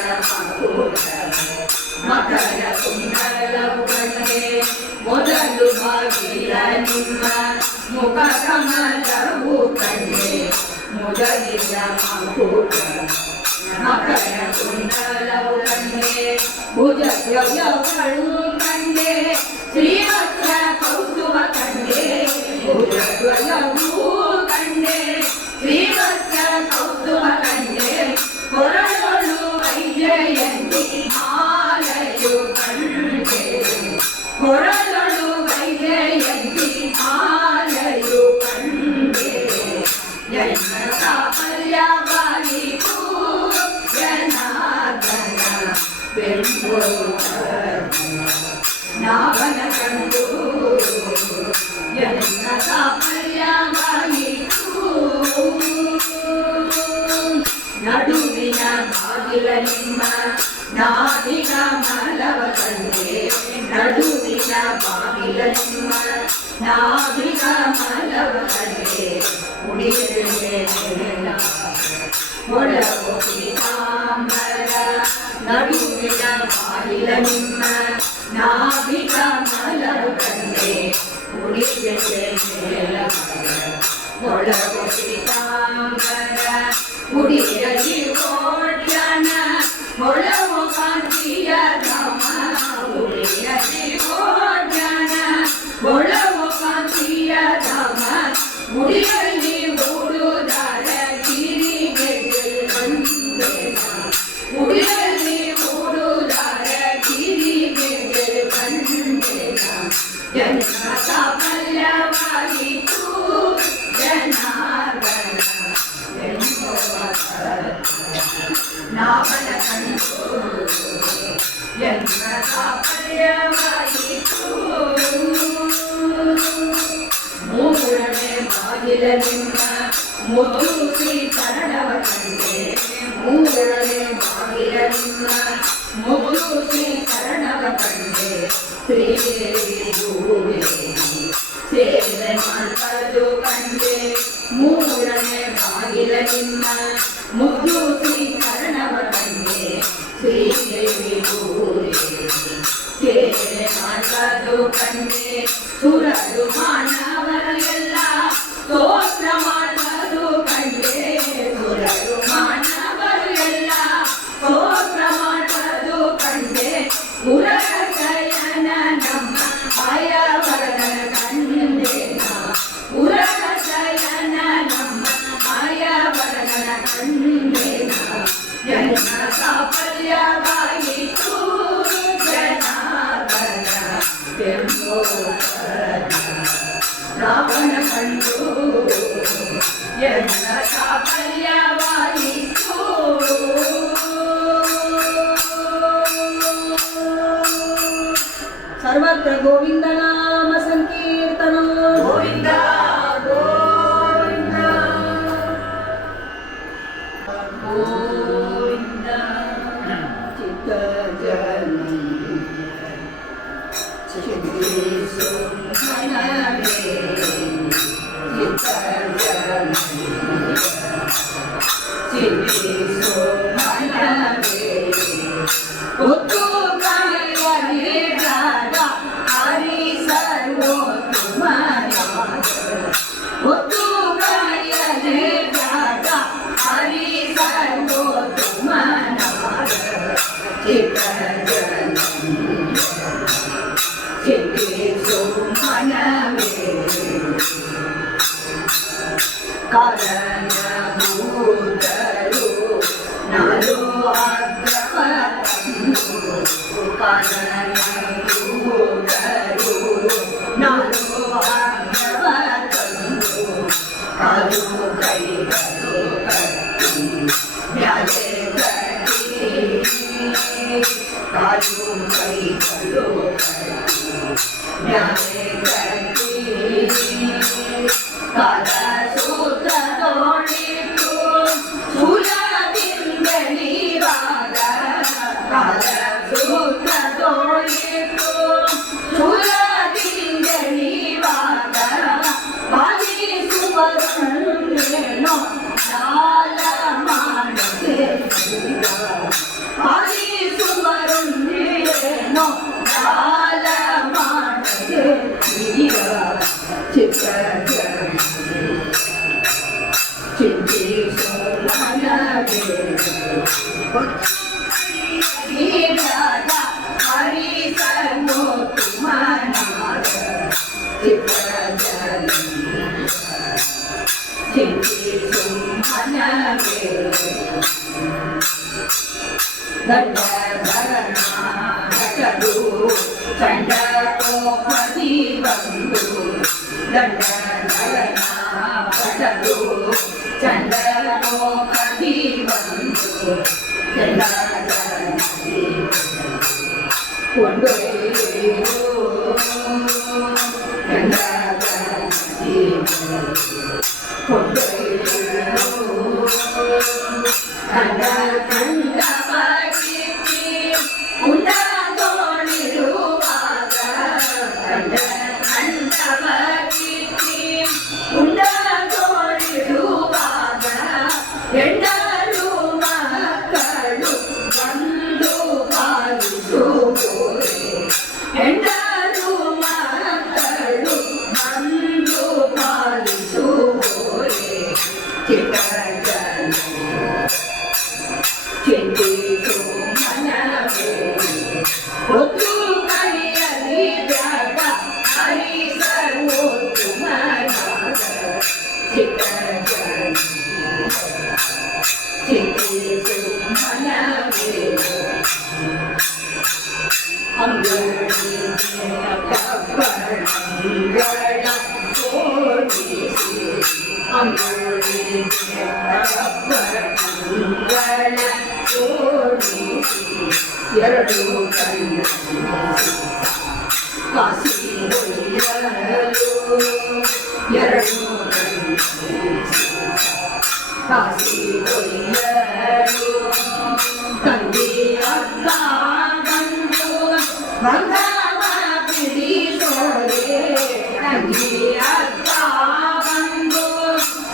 ಮಕರ ಕುಂಡಲವು ಕಂಡೆ ಮೊದಲು ಬಾಗಿಲ ನಿಮ್ಮ ಮುಖ ಕಮಲವು ಕಂಡೆ ಮೊದಲಿನ ಮಕರ ಕುಂಡಲವು ಕಂಡೆ ಭುಜದ್ವಯಗಳು ಕಂಡೆ ಶ್ರೀವತ್ಸ ಕೌಸ್ತುಭ ಕಂಡೆ ಭುಜದ್ವಯವೂ ಕಂಡೆ ಶ್ರೀವತ್ಸ ಕೌಸ್ತುಭ ಕಂಡೆ ಹೊರಗಳು ವೈಜಯಂತಿ ಮಾಲೆಯು ಕಂಡೆ ಹೊರಗಳು ವೈಜಯಂತಿ ನಾಭಿಕಮಲವ ಕಂಡೆ ಮುಡಿಯಲಿಲ್ಲ ಮೊಳಗು ಪೀತಾಂಬರ ನಡುವಿನ ಬಾಗಿಲ ನಿಮ್ಮ ನಾಭಿಕಮಲವ ಕಂಡೆ ಮುಡಿಯಲಿಲ್ಲ ಮೊಳಗು ಪೀತಾಂಬರ ಮುಡಿಯಲಿ ಕೋಟ್ಯನ ಮೊಳಗು ಕಾಂತಿಯ ಧಾಮ ಮುಡಿಯಲಿ ಕೋಟ್ಯನ ಮೊಳಗು ಕಾಂತಿಯ ಧಾಮ ಮುಡಿಯಲ್ಲಿ ಓಡುದಾರ ಗಿರಿಗೆ ಬಂದೇನ ಮುಡಿಯಲ್ಲಿ ಓಡುದಾರ ಗಿರಿಗೆ ಬಂದೇನ ಜನ್ಮ ಸಾಫಲ್ಯವಾಯಿತು ಜನಾರ್ದನ ನಾವನ ಕಂಡು ಜನ್ಮ ಸಾಫಲ್ಯವಾಯಿತು ಮೂರನೇ ಬಾಗಿಲ ನಿಮ್ಮ ಮುದ್ದುಸಿ ಶರಣವ ಕಂಡೆ ಮೂರನೇ ಬಾಗಿಲ ನಿಮ್ಮ ಮುದ್ದುಸಿ ಶರಣವ ಕಂಡೆ ಶ್ರೀದೇವಿ ಭೂದೇವಿ ಸೇವೆ ಮಾಡ್ಬಾರ್ದು ಕಂಡೆ ಮೂರನೇ ಬಾಗಿಲ ನಿಮ್ಮ ಮುದ್ದುಸಿ ಶರಣವ ಕಂಡೆ ಶ್ರೀದೇವಿ ಭೂದೇವಿ ಸೇವೆ ಮಾಡ್ಬಾರ್ದು ಕಂಡೆ ಸುರರು ಮಾನವರು ಎಲ್ಲ ಸ್ತೋತ್ರ ಮಾಡ್ಬಾರ್ದು ಕಂಡೆ ಸುರರು ಮಾನವರು ಎಲ್ಲ ಸ್ತೋತ್ರ ಮಾಡ್ಬಾರ್ದು ಕಂಡೆ ಉರಗಯನ ನಮ್ಮ ಆಯವರನ ಕಂಡೆನ ಉರಗಯನ ನಮ್ಮ ಆಯವರನ ಕಂಡೆನ ಜನ್ಮ ಸಾಫಲ್ಯವಾಯಿತು ಜನಾರ್ದನ ರಾವಣ ಕಂಡು ಜನ್ಮ ಸಾಫಲ್ಯವಾಯಿತು ಸರ್ವತ್ರ ಗೋವಿಂದ ನಾಮ ಸಂಕೀರ್ತನ ಗೋವಿಂದ ಗೋವಿಂದ ಗೋವಿಂದ ಚಿತ್ತ ಜನನಿ ಚಿಂತಿಸು ಮನವೇ ಚಿತ್ತ ಜನನಿ ಚಿಂತಿಸು ಮನವೇ ಒತ್ತು ಕಾಯಲಿ ಜಾಗ ಹರಿ ಸರ್ವೋತ್ತಮನ ಒತ್ತು ಕಾಯಲಿ ಜಾಗ ಹರಿ ಸರ್ವೋತ್ತಮನ ಚಿತ್ತ ಜನನಿ ಚಿಂತಿಸು ಮನವೇ ಕಾರಣಭೂತರು ನಾಲು ಅಗ್ರವ ಕಾರಣಭೂತರು ನಾಲು ಅಗ್ರವ ಕಾಲು ಕೈಗಳು ಕಟ್ಟಿ ಮ್ಯಾಲೆ ಕಟ್ಟಿ ಕಾಲು ಕೈಗಳು ಕಟ್ಟಿ ಮ್ಯಾಲೆ ಕಟ್ಟಿ ಕಾಲ ಸೂತ್ರದೊಳಿತು ಸುಲದಿಂದಲಿವಾಗ ಕಾಲ ಸೂತ್ರದೊಳಿತು ಸುಲದಿಂದಲಿವಾಗ ಪಾಲಿಸುವರೇನೋ ಸಾಲ ಮಾಡದೆ ಪಾಲಿಸುವರೇನೋ ಸಾಲ ಮಾಡದೆ ಚಿತ್ತ ಚಿಂತಿಸು ಮನವೇ ಹರಿ ಸರ್ವೋತ್ತಮನ ಚಿತ್ತ ಚಿಂತಿಸು ಮನವೇ ಗಡ್ಡಧರಣ ಘಟದು ಚಂಡ ಕೋಪದಿ ಬಂದು ಗಡ್ಡಧರಣ ಘಟದು ಚಂಡ ಕೋಪದಿ ಬಂದು ಚಂಡಧರಣಿ ಕೊಂಡೊಯ್ದು ಚಂಡಧರಣಿ ಕೊಂಡೊಯ್ದು ಕಂಡ ಕಂಡ ಬಗಿಸಿ ಉಂಡ ತೋಳಿರುವಾಗ ಕಂಡ ಕಂಡ ಎರಡು ಕಣ್ಣು ಕಾಸಿ ಒಯ್ಯಲು ಎರಡು ಕಣ್ಣು ಕಾಸಿ ಒಯ್ಯಲು ತಂದೆಯ ಬಂದು ಬಂಧವ ಬಿಡಿಸೋರೆ ತಂದೆಯ ಬಂದು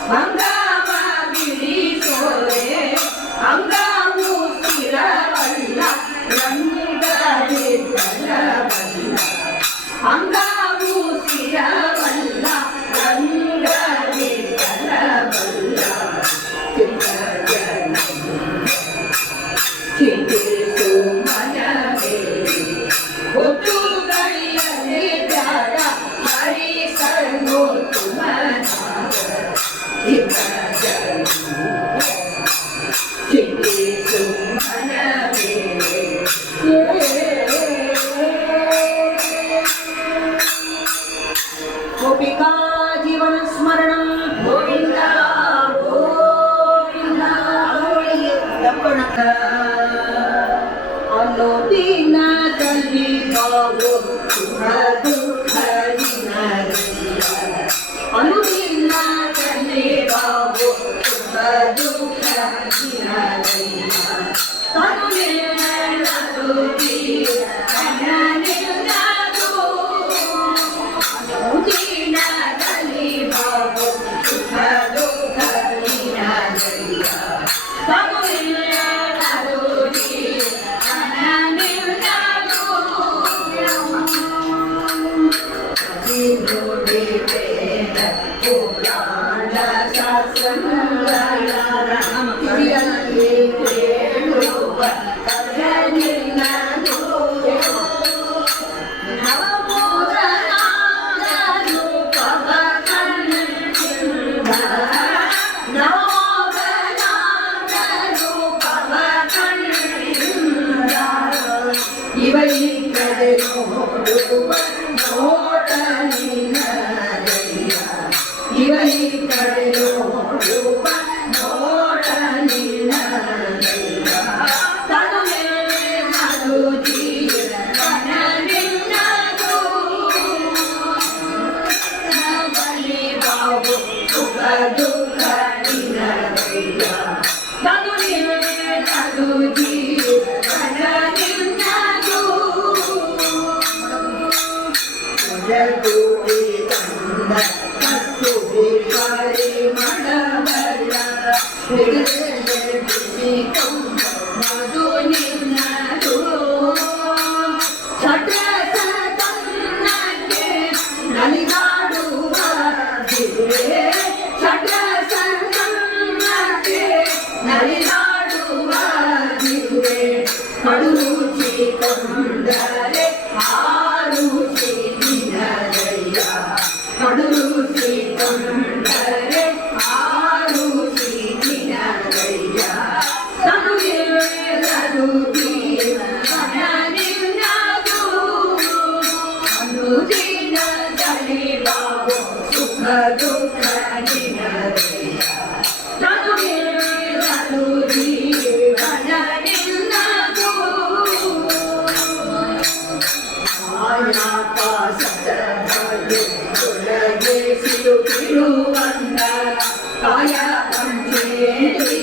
ಬಂಧವ ಬಿಡಿಸೋರೆ ಅಂಗವು ಸ್ಥಿರವಲ್ಲ ರಂಗರಿದ್ದಲವಲ್ಲ ಅಂಗವು ಸ್ಥಿರವಲ್ಲ ರಂಗರಿದ್ದಲವಲ್ಲ ಚಿಂತಿಸು ಮನವೇ ಒಟ್ಟು ಕೈಯಲ್ಲಿ ಬ್ಯಾಡ ಹರಿಸಲು ತುಮನ ಚಿಂತಿಸು ಮನವೇ ಗೋಪಿಕಾ ಜೀವನ ಸ್ಮರಣ ಗೋವಿಂದ ಗೋವಿಂದ ಅನ್ನೋ ದಿನದಲ್ಲಿ ನಾವು ಸುಖ ದುಃಖ ಅನುದಿನದಲ್ಲಿ ಬಾಬು ಸುಖ ದುಃಖ ಅನುದಿನದಲ್ಲಿ ಬಾಬು ಸುಖ ದುಃಖ ಪುರಾಣ ಶಾಸ್ತ್ರಗಳ ಕಿವಿಯಲ್ಲಿ ಕೇಳುವ ಕಥೆನಿನ್ನದು ನವಮೂರನಾದರೂ ಪವಕಣ್ಣಿಂದ ನವಮೂರನಾದರೂ ಪವಕಣ್ಣಿಂದ ಇವ ಈ ಕಡೆ ನೋಡುವ ನೋಟ ನಿನ್ನದಯ್ಯ ಇವ ಈ ಕಡೆ ನೋಡುವ ನೋಟ ನಿನ್ನದಯ್ಯ ತನುವೇ ಮಧು ಜೀವನ ನಿನ್ನದು ಬಲಿ ಬಾಬು ಸುಖ ದುಃಖ ನಿನ್ನದಯ್ಯ ತನುವೇ ಮಧು ಜೀವನ ನಿನ್ನದು ಜಗೂರಿ ತಂದ ಕಸ್ತೂರಿ ಪರಿಮಳವಲ್ಲ ಬಿಸಿ ಕೊಂಬ ಮಧು ನಿನ್ನದು ಷಡ್ರಸ ತನ್ನಕ್ಕೆ ನಲಿದಾಡುವ ದಿವ್ಯೆ ಷಡ್ರಸ ತನ್ನಕ್ಕೆ ನಲಿದಾಡುವ ದಿವ್ಯೆ ಕಡುರುಚಿ ಕೊಂಡರೆ ಆರುಚಿ ನಿನ್ನದಯ್ಯ ಕಡುರುಚಿ ಕೊಂಡರೆ ಆರುಚಿ ನಿನ್ನದಯ್ಯ ತನುವೇ ರುಚಿ ನಿನ್ನದು ಅನುದಿನದಲ್ಲಿ ಬಾಬು ಸುಖ ದುಃಖ ನಿನ್ನದಯ್ಯ ತನುವೇ ರುಚಿ ನಿನ್ನದು ಮಾಯಾಪಾಸದೊಳಗೆ ಸಿಲುಕಿರುವಂತ ಕಾಯ ಪಂಚೇಂದ್ರಿಯಗಳು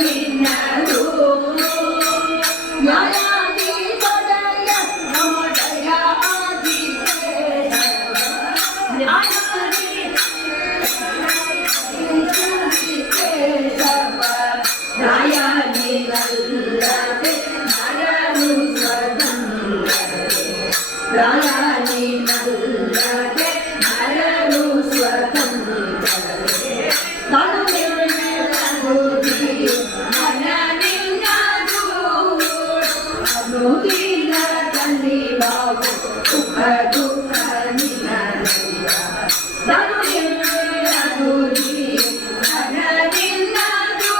ನಿನ್ನದು ನ್ಯಾಯಾದಿ ತೊಡೆಯ ನೋಡಯ ರಾಯನಿಲ್ಲದೆ ನರನು ರಾಯನಿಲ್ಲದೆ ನರನು ಸ್ವತಂತ್ರರೇ ತನುವೇ ಮನ ನಿನ್ನದು ಅನುದಿನದಲ್ಲಿ ಬಾಬು ಸುಖ ದುಃಖ ನಿನ್ನದಯ್ಯ ತನುವೇ ಮನ ನಿನ್ನದು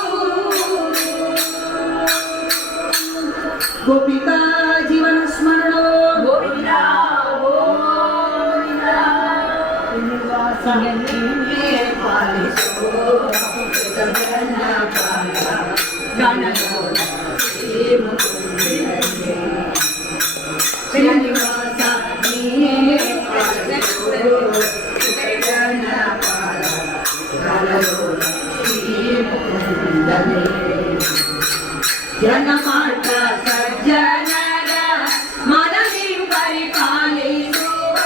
ಗೋಪಿಕಾ ಜೀವನ ಸ್ಮರಣ ಗೋವಿಂದ ಗೋವಿಂದ ಶ್ರೀನಿವಾಸ ಪಾಲಿಸೋ ಜನ ಪಾಲ ಗಣಗೋಲ ಶ್ರೀ ಮುಕುಂದನೇ ಶ್ರೀನಿವಾಸ ನೀನೇ ಪಾಲಿಸೋ ಜನ ಪಾಲ ಗಣಗೋಲ ಶ್ರೀ ಮುಕುಂದನೇ ಜನಮಾಟ ಸಜ್ಜನರ ಮನದಿ ಪರಿಪಾಲಿಸುವ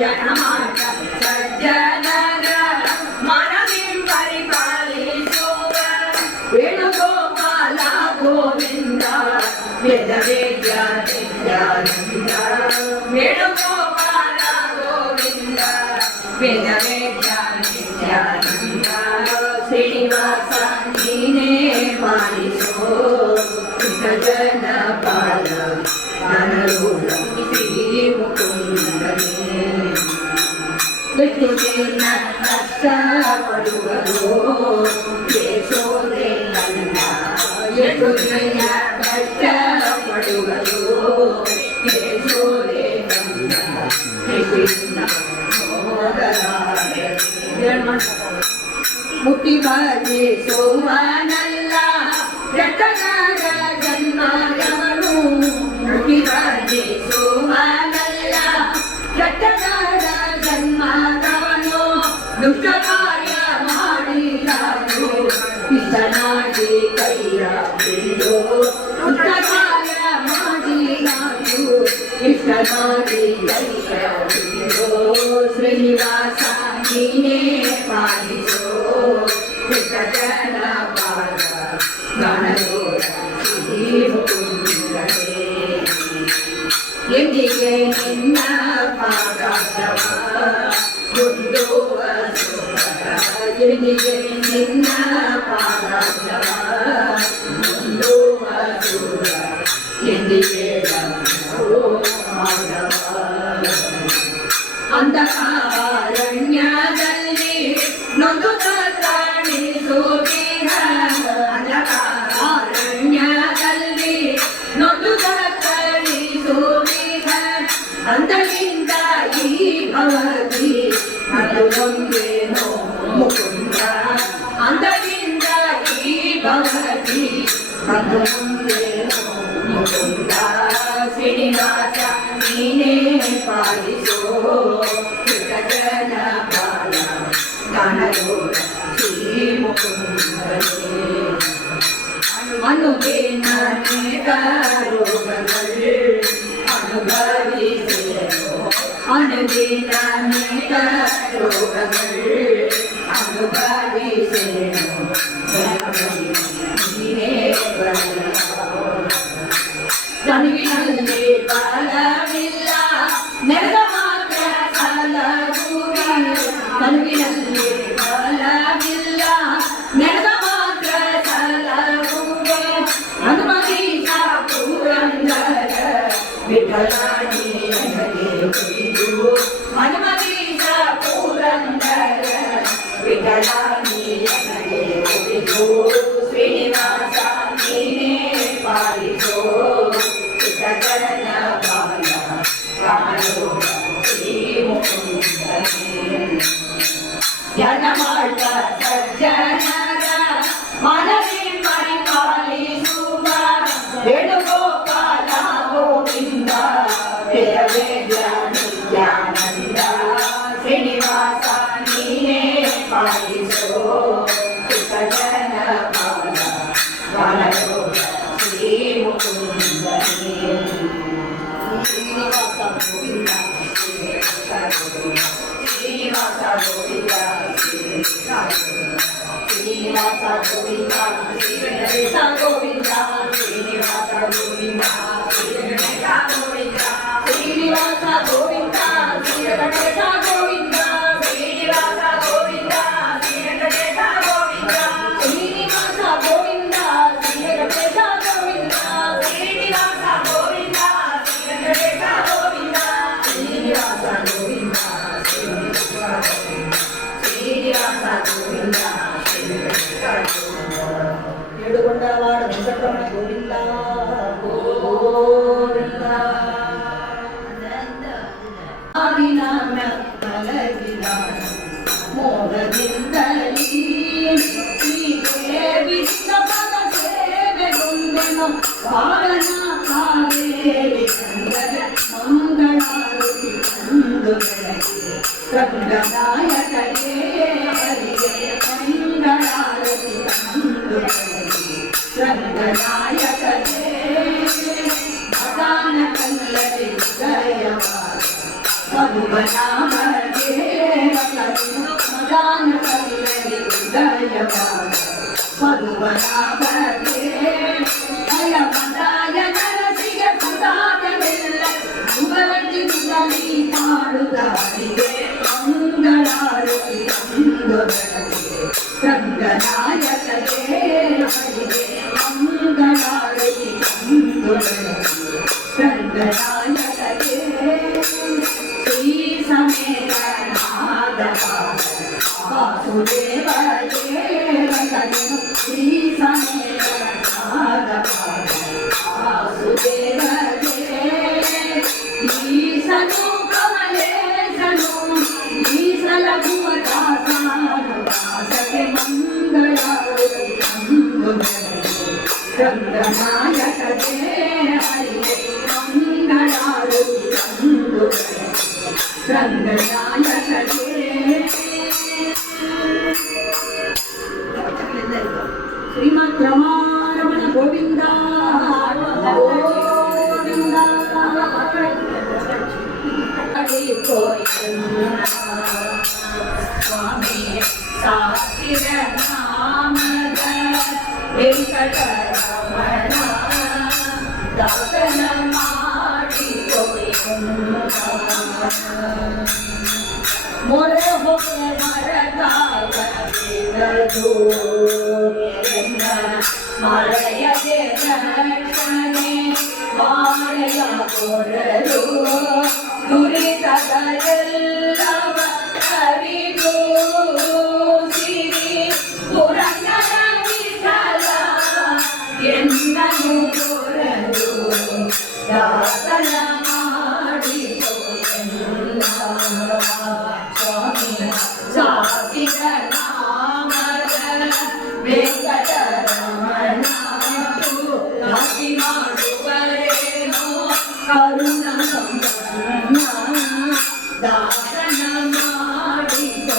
ಜನಮಾಟ ಸಜ್ಜನರ ಮನದಿ ಪರಿಪಾಲಿಸುವ ವೇಣುಗೋಪಾಲ ಗೋವಿಂದ ವೇದ ವೇದ್ಯಾನಂದ ವೇಣುಗೋಪಾಲ ಗೋವಿಂದ ವೇದ ವೇದ್ಯಾನಂದ ಶ್ರೀನಿವಾಸ ನೀನೇ ಪಾಲಿಸೋ ಜನ ಪಾಲ ಗಣಗೋಲ ಶ್ರೀ ಮುಕುಂದನೇ ಋತುವಿನ ಕಷ್ಟ ಪಡುವರು ಕೇಸೋದೆ ನನ್ನ ಋತುವಿನ ಕಷ್ಟ ಪಡುವರು ಕೇಸೋದೆ ನನ್ನ ಹೆಸರಿನ ಮುಟ್ಟಿ ಬಾಜೆ ಸೋಮನಲ್ಲ ಜಟನಾಗ ಜನ್ಮದವನು ಮುಟ್ಟಿ ಬಾಜೆ ಸೋಮನಲ್ಲ ಜಟನಾಗ ಜನ್ಮದವನು ದುಷ್ಟ ಕಾರ್ಯ ಮಾಡಿದನು ಇಷ್ಟನಾಗಿ ಕೈಯ ಬಿಡು ದುಷ್ಟ ಕಾರ್ಯ ಮಾಡಿದನು ಇಷ್ಟನಾಗಿ ಕೈಯ ಬಿಡು ಶ್ರೀನಿವಾಸ ನೀನೇ ಪಾಲಿಸೋ ಜನ ಪಾಲ ಗಣಗೋಲ ಶ್ರೀ ಮುಕುಂದನೇ ಎಂದಿಗೆ ನಿನ್ನ ಪಾದಾವ ಗುಂಡುವ ಎಂದಿಗೆ ನಿನ್ನ ಪಾದಾವ ಗುಂಡುವ ಎಂದಿಗೆ ಮಾಧವ ಅಂಧಕಾರಣ್ಯದಲ್ಲಿ ನೊಂದು ಕಾಣಿಸುತ್ತೀರ ಅಂಧಕಾರಣ್ಯದಲ್ಲಿ ನೊಂದು ಕಾಣಿಸುತ್ತೀರ ಅಂತಲಿಂದ ಈ ಭವತಿ ಅದು ಒಂದೇನೋ ಮುಕುಂದ ಅಂತಲಿಂದ ಈ ಭವತಿ ಅದು ಒಂದೇನೋ ಮುಕುಂದ ಶ್ರೀನಿವಾಸ ನೀನೇ ಪಾಲಿಸೋ ಜನ ಪಾಲ ಗಣಗೋಲ ಶ್ರೀ ಮುಕುಂದನೇ ಅನುದಿನ ಅನೇಕ ರೋಗಗಳು ಅನುಭವಿಸೆನು ಅನುದಿನ ಅನೇಕ ರೋಗಗಳು ಅನುಭವಿಸೆನು ನೀನೇ ಕಣ್ಣಿನಲ್ಲಿ ಬಾಲವಿಲ್ಲ ನೆರೆದ ಮಾತ್ರ ಸಾಲಗುರಿ ಕಣ್ಣಿನಲ್ಲಿ ಬಾಲವಿಲ್ಲ ನೆರೆದ ಮಾತ್ರ ಸಾಲಗುರಿ ಹನುಮತೀಶ ಪುರಂದರ ವಿಠಲಾನಿ ನನಗೆ ಕುರಿದು ಹನುಮತೀಶ ಪುರಂದರ ವಿಠಲಾನಿ ನನಗೆ ಕುರಿದು ಶ್ರೀನಿವಾಸ ನೀನೇ ಪಾಲಿಸೋ ಜನ ಪಾಲ ಗಣಗೋಲ ಶ್ರೀ ಮುಕುಂದನೇ ಜನಮಾಟ ಸಜ್ಜನರ ಮನದಿ ಪರಿಪಾಲಿಸುವ ವೇಣುಗೋಪಾಲ ಗೋವಿಂದ ವೇದ ವೇದ್ಯಾನಂದ ಶ್ರೀನಿವಾಸ ನೀನೇ ಪಾಲಿಸೋ ಜನ ಪಾಲ ಗಣಗೋಲ ಶ್ರೀ ಮುಕುಂದನೇ ಶ್ರೀನಿವಾಸ ಗೋವಿಂದ ಶ್ರೀನಿವಾಸ ಗೋವಿಂದ ಶ್ರೀನಿವಾಸ ಗೋವಿಂದ ಶ್ರೀ ಗಣೇಶ ಗೋವಿಂದ ಶ್ರೀನಿವಾಸ ಗೋವಿಂದ ಶ್ರೀ ಗಣೇಶ ಗೋವಿಂದ ಶ್ರೀನಿವಾಸ ಗೋವಿಂದ ಶ್ರೀ ಗಣೇಶ ಗೋವಿಂದ ಶ್ರೀನಿವಾಸ ಗೋವಿಂದ ಶ್ರೀ ಗಣೇಶ ಗೋವಿಂದ ಶ್ರೀನಿವಾಸ ಗೋವಿಂದ ಶ್ರೀ ಗಣೇಶ ಗೋವಿಂದ ಶ್ರೀನಿವಾಸ ಗೋವಿಂದ ಶ್ರೀ ಗಣೇಶ ಗೋವಿಂದ ಶ್ರೀನಿವಾಸ ಗೋವಿಂದ ಶ್ರೀನಿವಾಸ ಗೋವಿಂದ ಏಡುಗೊಂಡವಾಡ ವೆಂಕಟರಮಣ ಗೋವಿಂದ ಗೋವಿಂದ ಆದಿನ ಮಲಗಿದ ಮೋದದಿಂದಲೀ ಶ್ರೀದೇವಿ ಪದ ಸೇವೆಗೊಂಡೆನು ಪಾಲನ ಕಾವೇರಿ ಕಂದರ ಮಂಗಳಾರತಿ ತಂದು ಬೆಳಗ್ಗೆ ರಂಗನಾಯಕರೇ ಹರಿಗೆ ಮಂಗಳಾರತಿ ತಂದು ಬೆಳಗ್ಗೆ ರಂಗನಾಯಕರೇ ಮದಾನ ಕಲ್ಲರಿ ಜಯವಾದ ಮಧುಬನಾಮರೇ ಮದಾನ ಕಲ್ಲರಿ ಜಯವಾದ ಮಧುಬನಾಮರೇ ಜಯ ಮದಾಯ ನರಸಿಗೆ ಸದಾಯವೆಲ್ಲ ಯುಗದಿ ನುಡಿ ಮಾಡುತ್ತಾರಿಗೆ ಮಂಗಳಾರತಿ ತಂದು ಬೆಳಗ್ಗೆ ರಂಗನಾಯಕರೇ ಹರಿಗೆ ಮಂಗಳಾರತಿ ತಂದು ಬೆಳಗ್ಗೆ ರಂಗನಾಯಕರೇ ಶ್ರೀ ಸಮೇತ ವಾಸುದೇವರೇ ಶ್ರೀ ಸಮೇತ ವಾಸುದೇವರೇ ಈಸನು ಕಮಲೇಶನು ಈಸಲ ಭುವದಾಸಕ್ಕೆ ಮಂಗಳಾರತಿ ತಂದು ಬೆಳಗ್ಗೆ ರಂಗನಾಯಕರೇ ಹರಿಗೆ ಮಂಗಳಾರತಿ ತಂದು ಬೆಳಗ್ಗೆ ರಂಗನಾಯಕರೇ ಶ್ರೀಮದ್ ರಮಾರಮಣ ಗೋವಿಂದ ಗೋವಿಂದ ಸ್ವಾಮಿ ಸಾಸ್ತಿರ ನಾಮದ ವೆಂಕಟರಮಣ ದಾಸನ ಮಾಡಿ ಮೊರೆ ಹೊರೆ ಮರಕಾಗದು ಮಳೆಯದೆ ರಕ್ಷಣೆ ಬಾಳೆಯ ಕೊರಲು ದುರಿತದ ಎಲ್ಲವ ಅರಿದು ಸಿರಿ ಪುರಂದರ ವಿಠಲ ಎನ್ನನು ಕೊರಲು ದಾಸನ ಮಾಡಿತು ಸ್ವಾಮಿ ಸಾಸಿದ ನಾಮದ ವೆಂಕಟರಮಣ ರಾಶಿ ಮಾಡುವರೇನೋ ಕರುಣ ಸಂಪನ್ನ ದಾಸನ ಮಾಡಿತು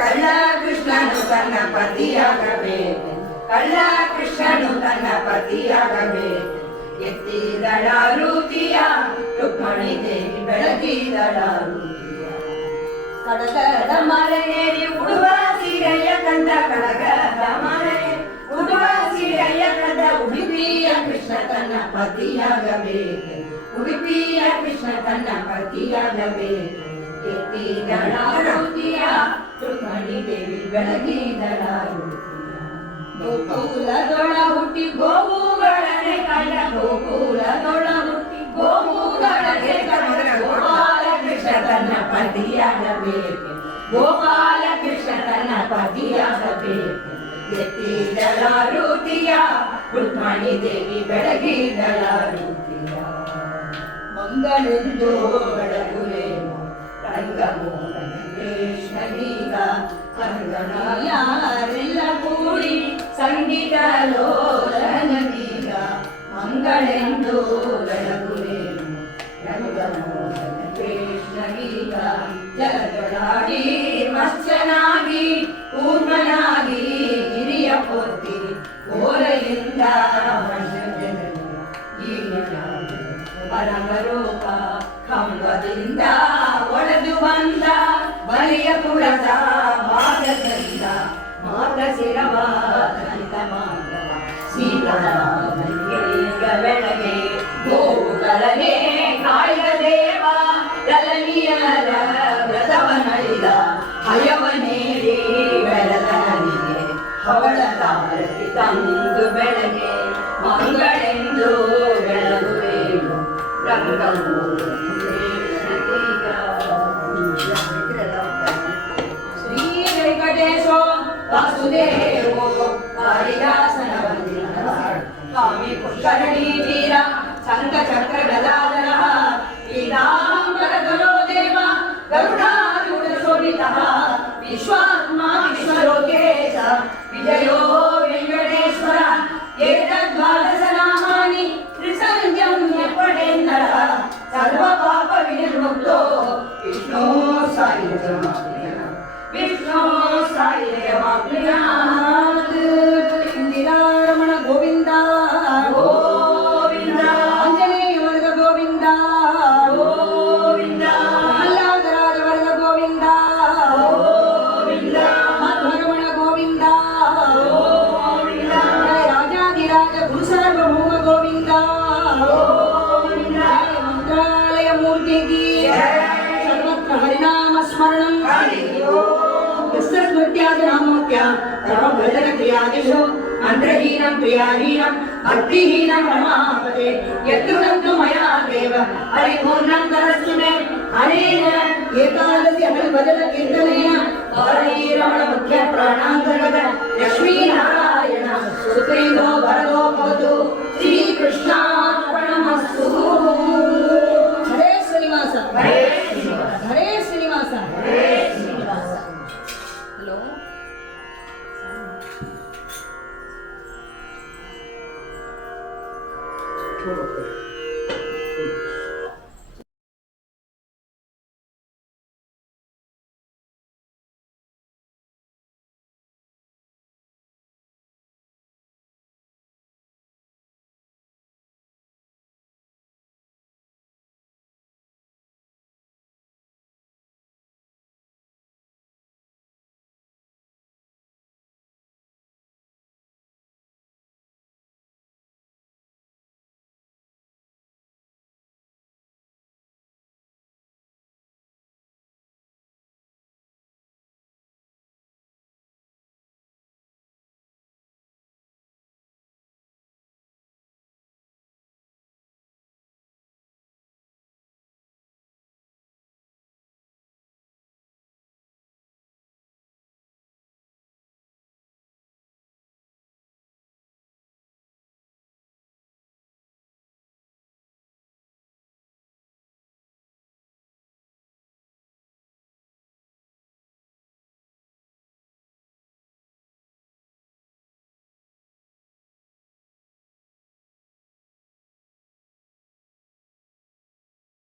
ಕಳ್ಳ ಕೃಷ್ಣನು ತನ್ನ ಪತಿಯಾಗಬೇಕು, ಕಳ್ಳ ಕೃಷ್ಣನು ತನ್ನ ಪತಿಯಾಗಬೇಕು. ಎತ್ತಿದಳ ರೂತಿಯ ರುಕ್ಮಣಿ ದೇವಿ ಬೆಳಗಿದಳ ರೂತಿಯ. ಕಡಗದ ಮರೆಯೇರಿ ಉಡುವ ಸೀರೆಯ ಕಂದ, ಕಡಗದ ಮರೆಯೇರಿ ಉಡುವ ಸೀರೆಯ ಕಂದ. ಉಡುಪಿಯ ಕೃಷ್ಣ ತನ್ನ ಪತಿಯಾಗಬೇಕು, ಉಡುಪಿಯ ಕೃಷ್ಣ ತನ್ನ ಪತಿಯಾಗಬೇಕು. ಎತ್ತಿದಳ ರೂತಿಯ ರುಕ್ಮಣಿ ದೇವಿ ಬೆಳಗಿದಳ ರೂತಿಯ. ಗೋಕುಲದೊಳ ಹುಟ್ಟಿ ಗೋವುಗಳನೆ ಕಂಡ, ಗೋಕುಲದೊಳ ಹುಟ್ಟಿ ಗೋವುಗಳನೆ ಕಂಡ. ಗೋಪಾಲ ಕೃಷ್ಣ ತನ್ನ ಪತಿಯಾಗಬೇಕು, ಗೋಪಾಲ ಕೃಷ್ಣ ತನ್ನ ಪತಿಯಾಗಬೇಕು. ಎತ್ತಿದಳ ರೂತಿಯ ರುಕ್ಮಣಿ ದೇವಿ ಬೆಳಗಿದಳ ರೂತಿಯ. ಮಂಗಳೆಂದು ಬೆಳಗುವೇನು ರಂಗಮೋಹನ ಕೃಷ್ಣನೀಗ, ಯಾರೆಲ್ಲ ಕೂಡಿ ಸಂಗೀತ ಲೋಲನೀಗ. ಮಂಗಳೆಂದು ಬೆಳಗುವೇನು ರಂಗಮೋಹನ ಕೃಷ್ಣನೀಗ. ಜಲದೊಳಾಡಿ ಮತ್ಸ್ಯನಾಗಿ ಕೂರ್ಮನಾಗಿ ಹಿರಿಯ ಪೂರ್ತಿ ಓಲೆಯಿಂದ ಪರಮರೂಪ ಕಂಬದಿಂದ ಒಡೆದು ಬಂದ ಬಲಿಯ ಕುಲದ ಭಾಗದಿಂದ. ಮಾತ ಶಿರವಾದಂತ ಮಾಧವ ಸೀತಾರಾಮನಿಗೆ ಬೆಳಗ್ಗೆ ಗೋವುಗಳನೆ ಕಾಯ್ದ ದೇವ. ಲಲನಿಯರ ವ್ರತವನಳಿದ ಹಯವನೇರಿ ಬೆಳದನಿಗೆ ಅವಳ ತಾರತಿ ತಂದು ಬೆಳಗ್ಗೆ. ಮಂಗಳೆಂದು ಬೆಳಗುವೇನು ರಂಗಮೋಹನ ಕೃಷ್ಣನೀಗ. ಶ್ರೀ ವೆಂಕಟೇಶೋ ವಾಸುದೇವೋ ಕಾಳಿದಾಸನ ವಂದಿತ. ಸ್ವಾಮಿ ಪುಷ್ಕರಣಿ ತೀರ ಸಂಘ ಚಕ್ರ ಗದಾಧರ. ಪೀತಾಂಬರಧರೋ ದೇವ ಗರುಡಾರೂಢ ಶೋಭಿತಃ. ವಿಶ್ವಾತ್ಮ ವಿಶ್ವಲೋಕೇಶ ವಿಜಯೋ ವೆಂಕಟೇಶ್ವರ. ಏತದ್ವಾದಶ ನಾಮಾನಿ ತ್ರಿಸಂಧ್ಯಮ್ಯ ಪಡೆಂದರ. ಸರ್ವ ಪಾಪ ವಿನಿರ್ಮುಕ್ತೋ ವಿಷ್ಣು ಸಾಯಿರಮಾಪ್ನುಯಾತ್, ವಿಷ್ಣು ಸಾಯಿರಮಾಪ್ನುಯಾತ್. ಇಂದಿರಾರಮಣ ಗೋವಿಂದ ಗೋವಿಂದ. ಆಂಜನೇಯ ವರ್ಗ ಗೋವಿಂದ ಗೋವಿಂದ. ಮಲ್ಲಾದರಾಜ ವರ್ಗ सर्वभजन क्रियादिषु मन्त्रहीनं क्रियाहीनं भक्तिहीनं रमापते यत्कृतं तु मया देव परिपूर्णं तरस्तु मे अनेन एकादशि अखिलभजन कीर्तनेन गौरीरमण मुख्य प्राणान्तर्गत लक्ष्मीनारायण सुखेन्दो वरदो भवतु श्रीकृष्णार्पणमस्तु. हरे श्रीनिवास हरे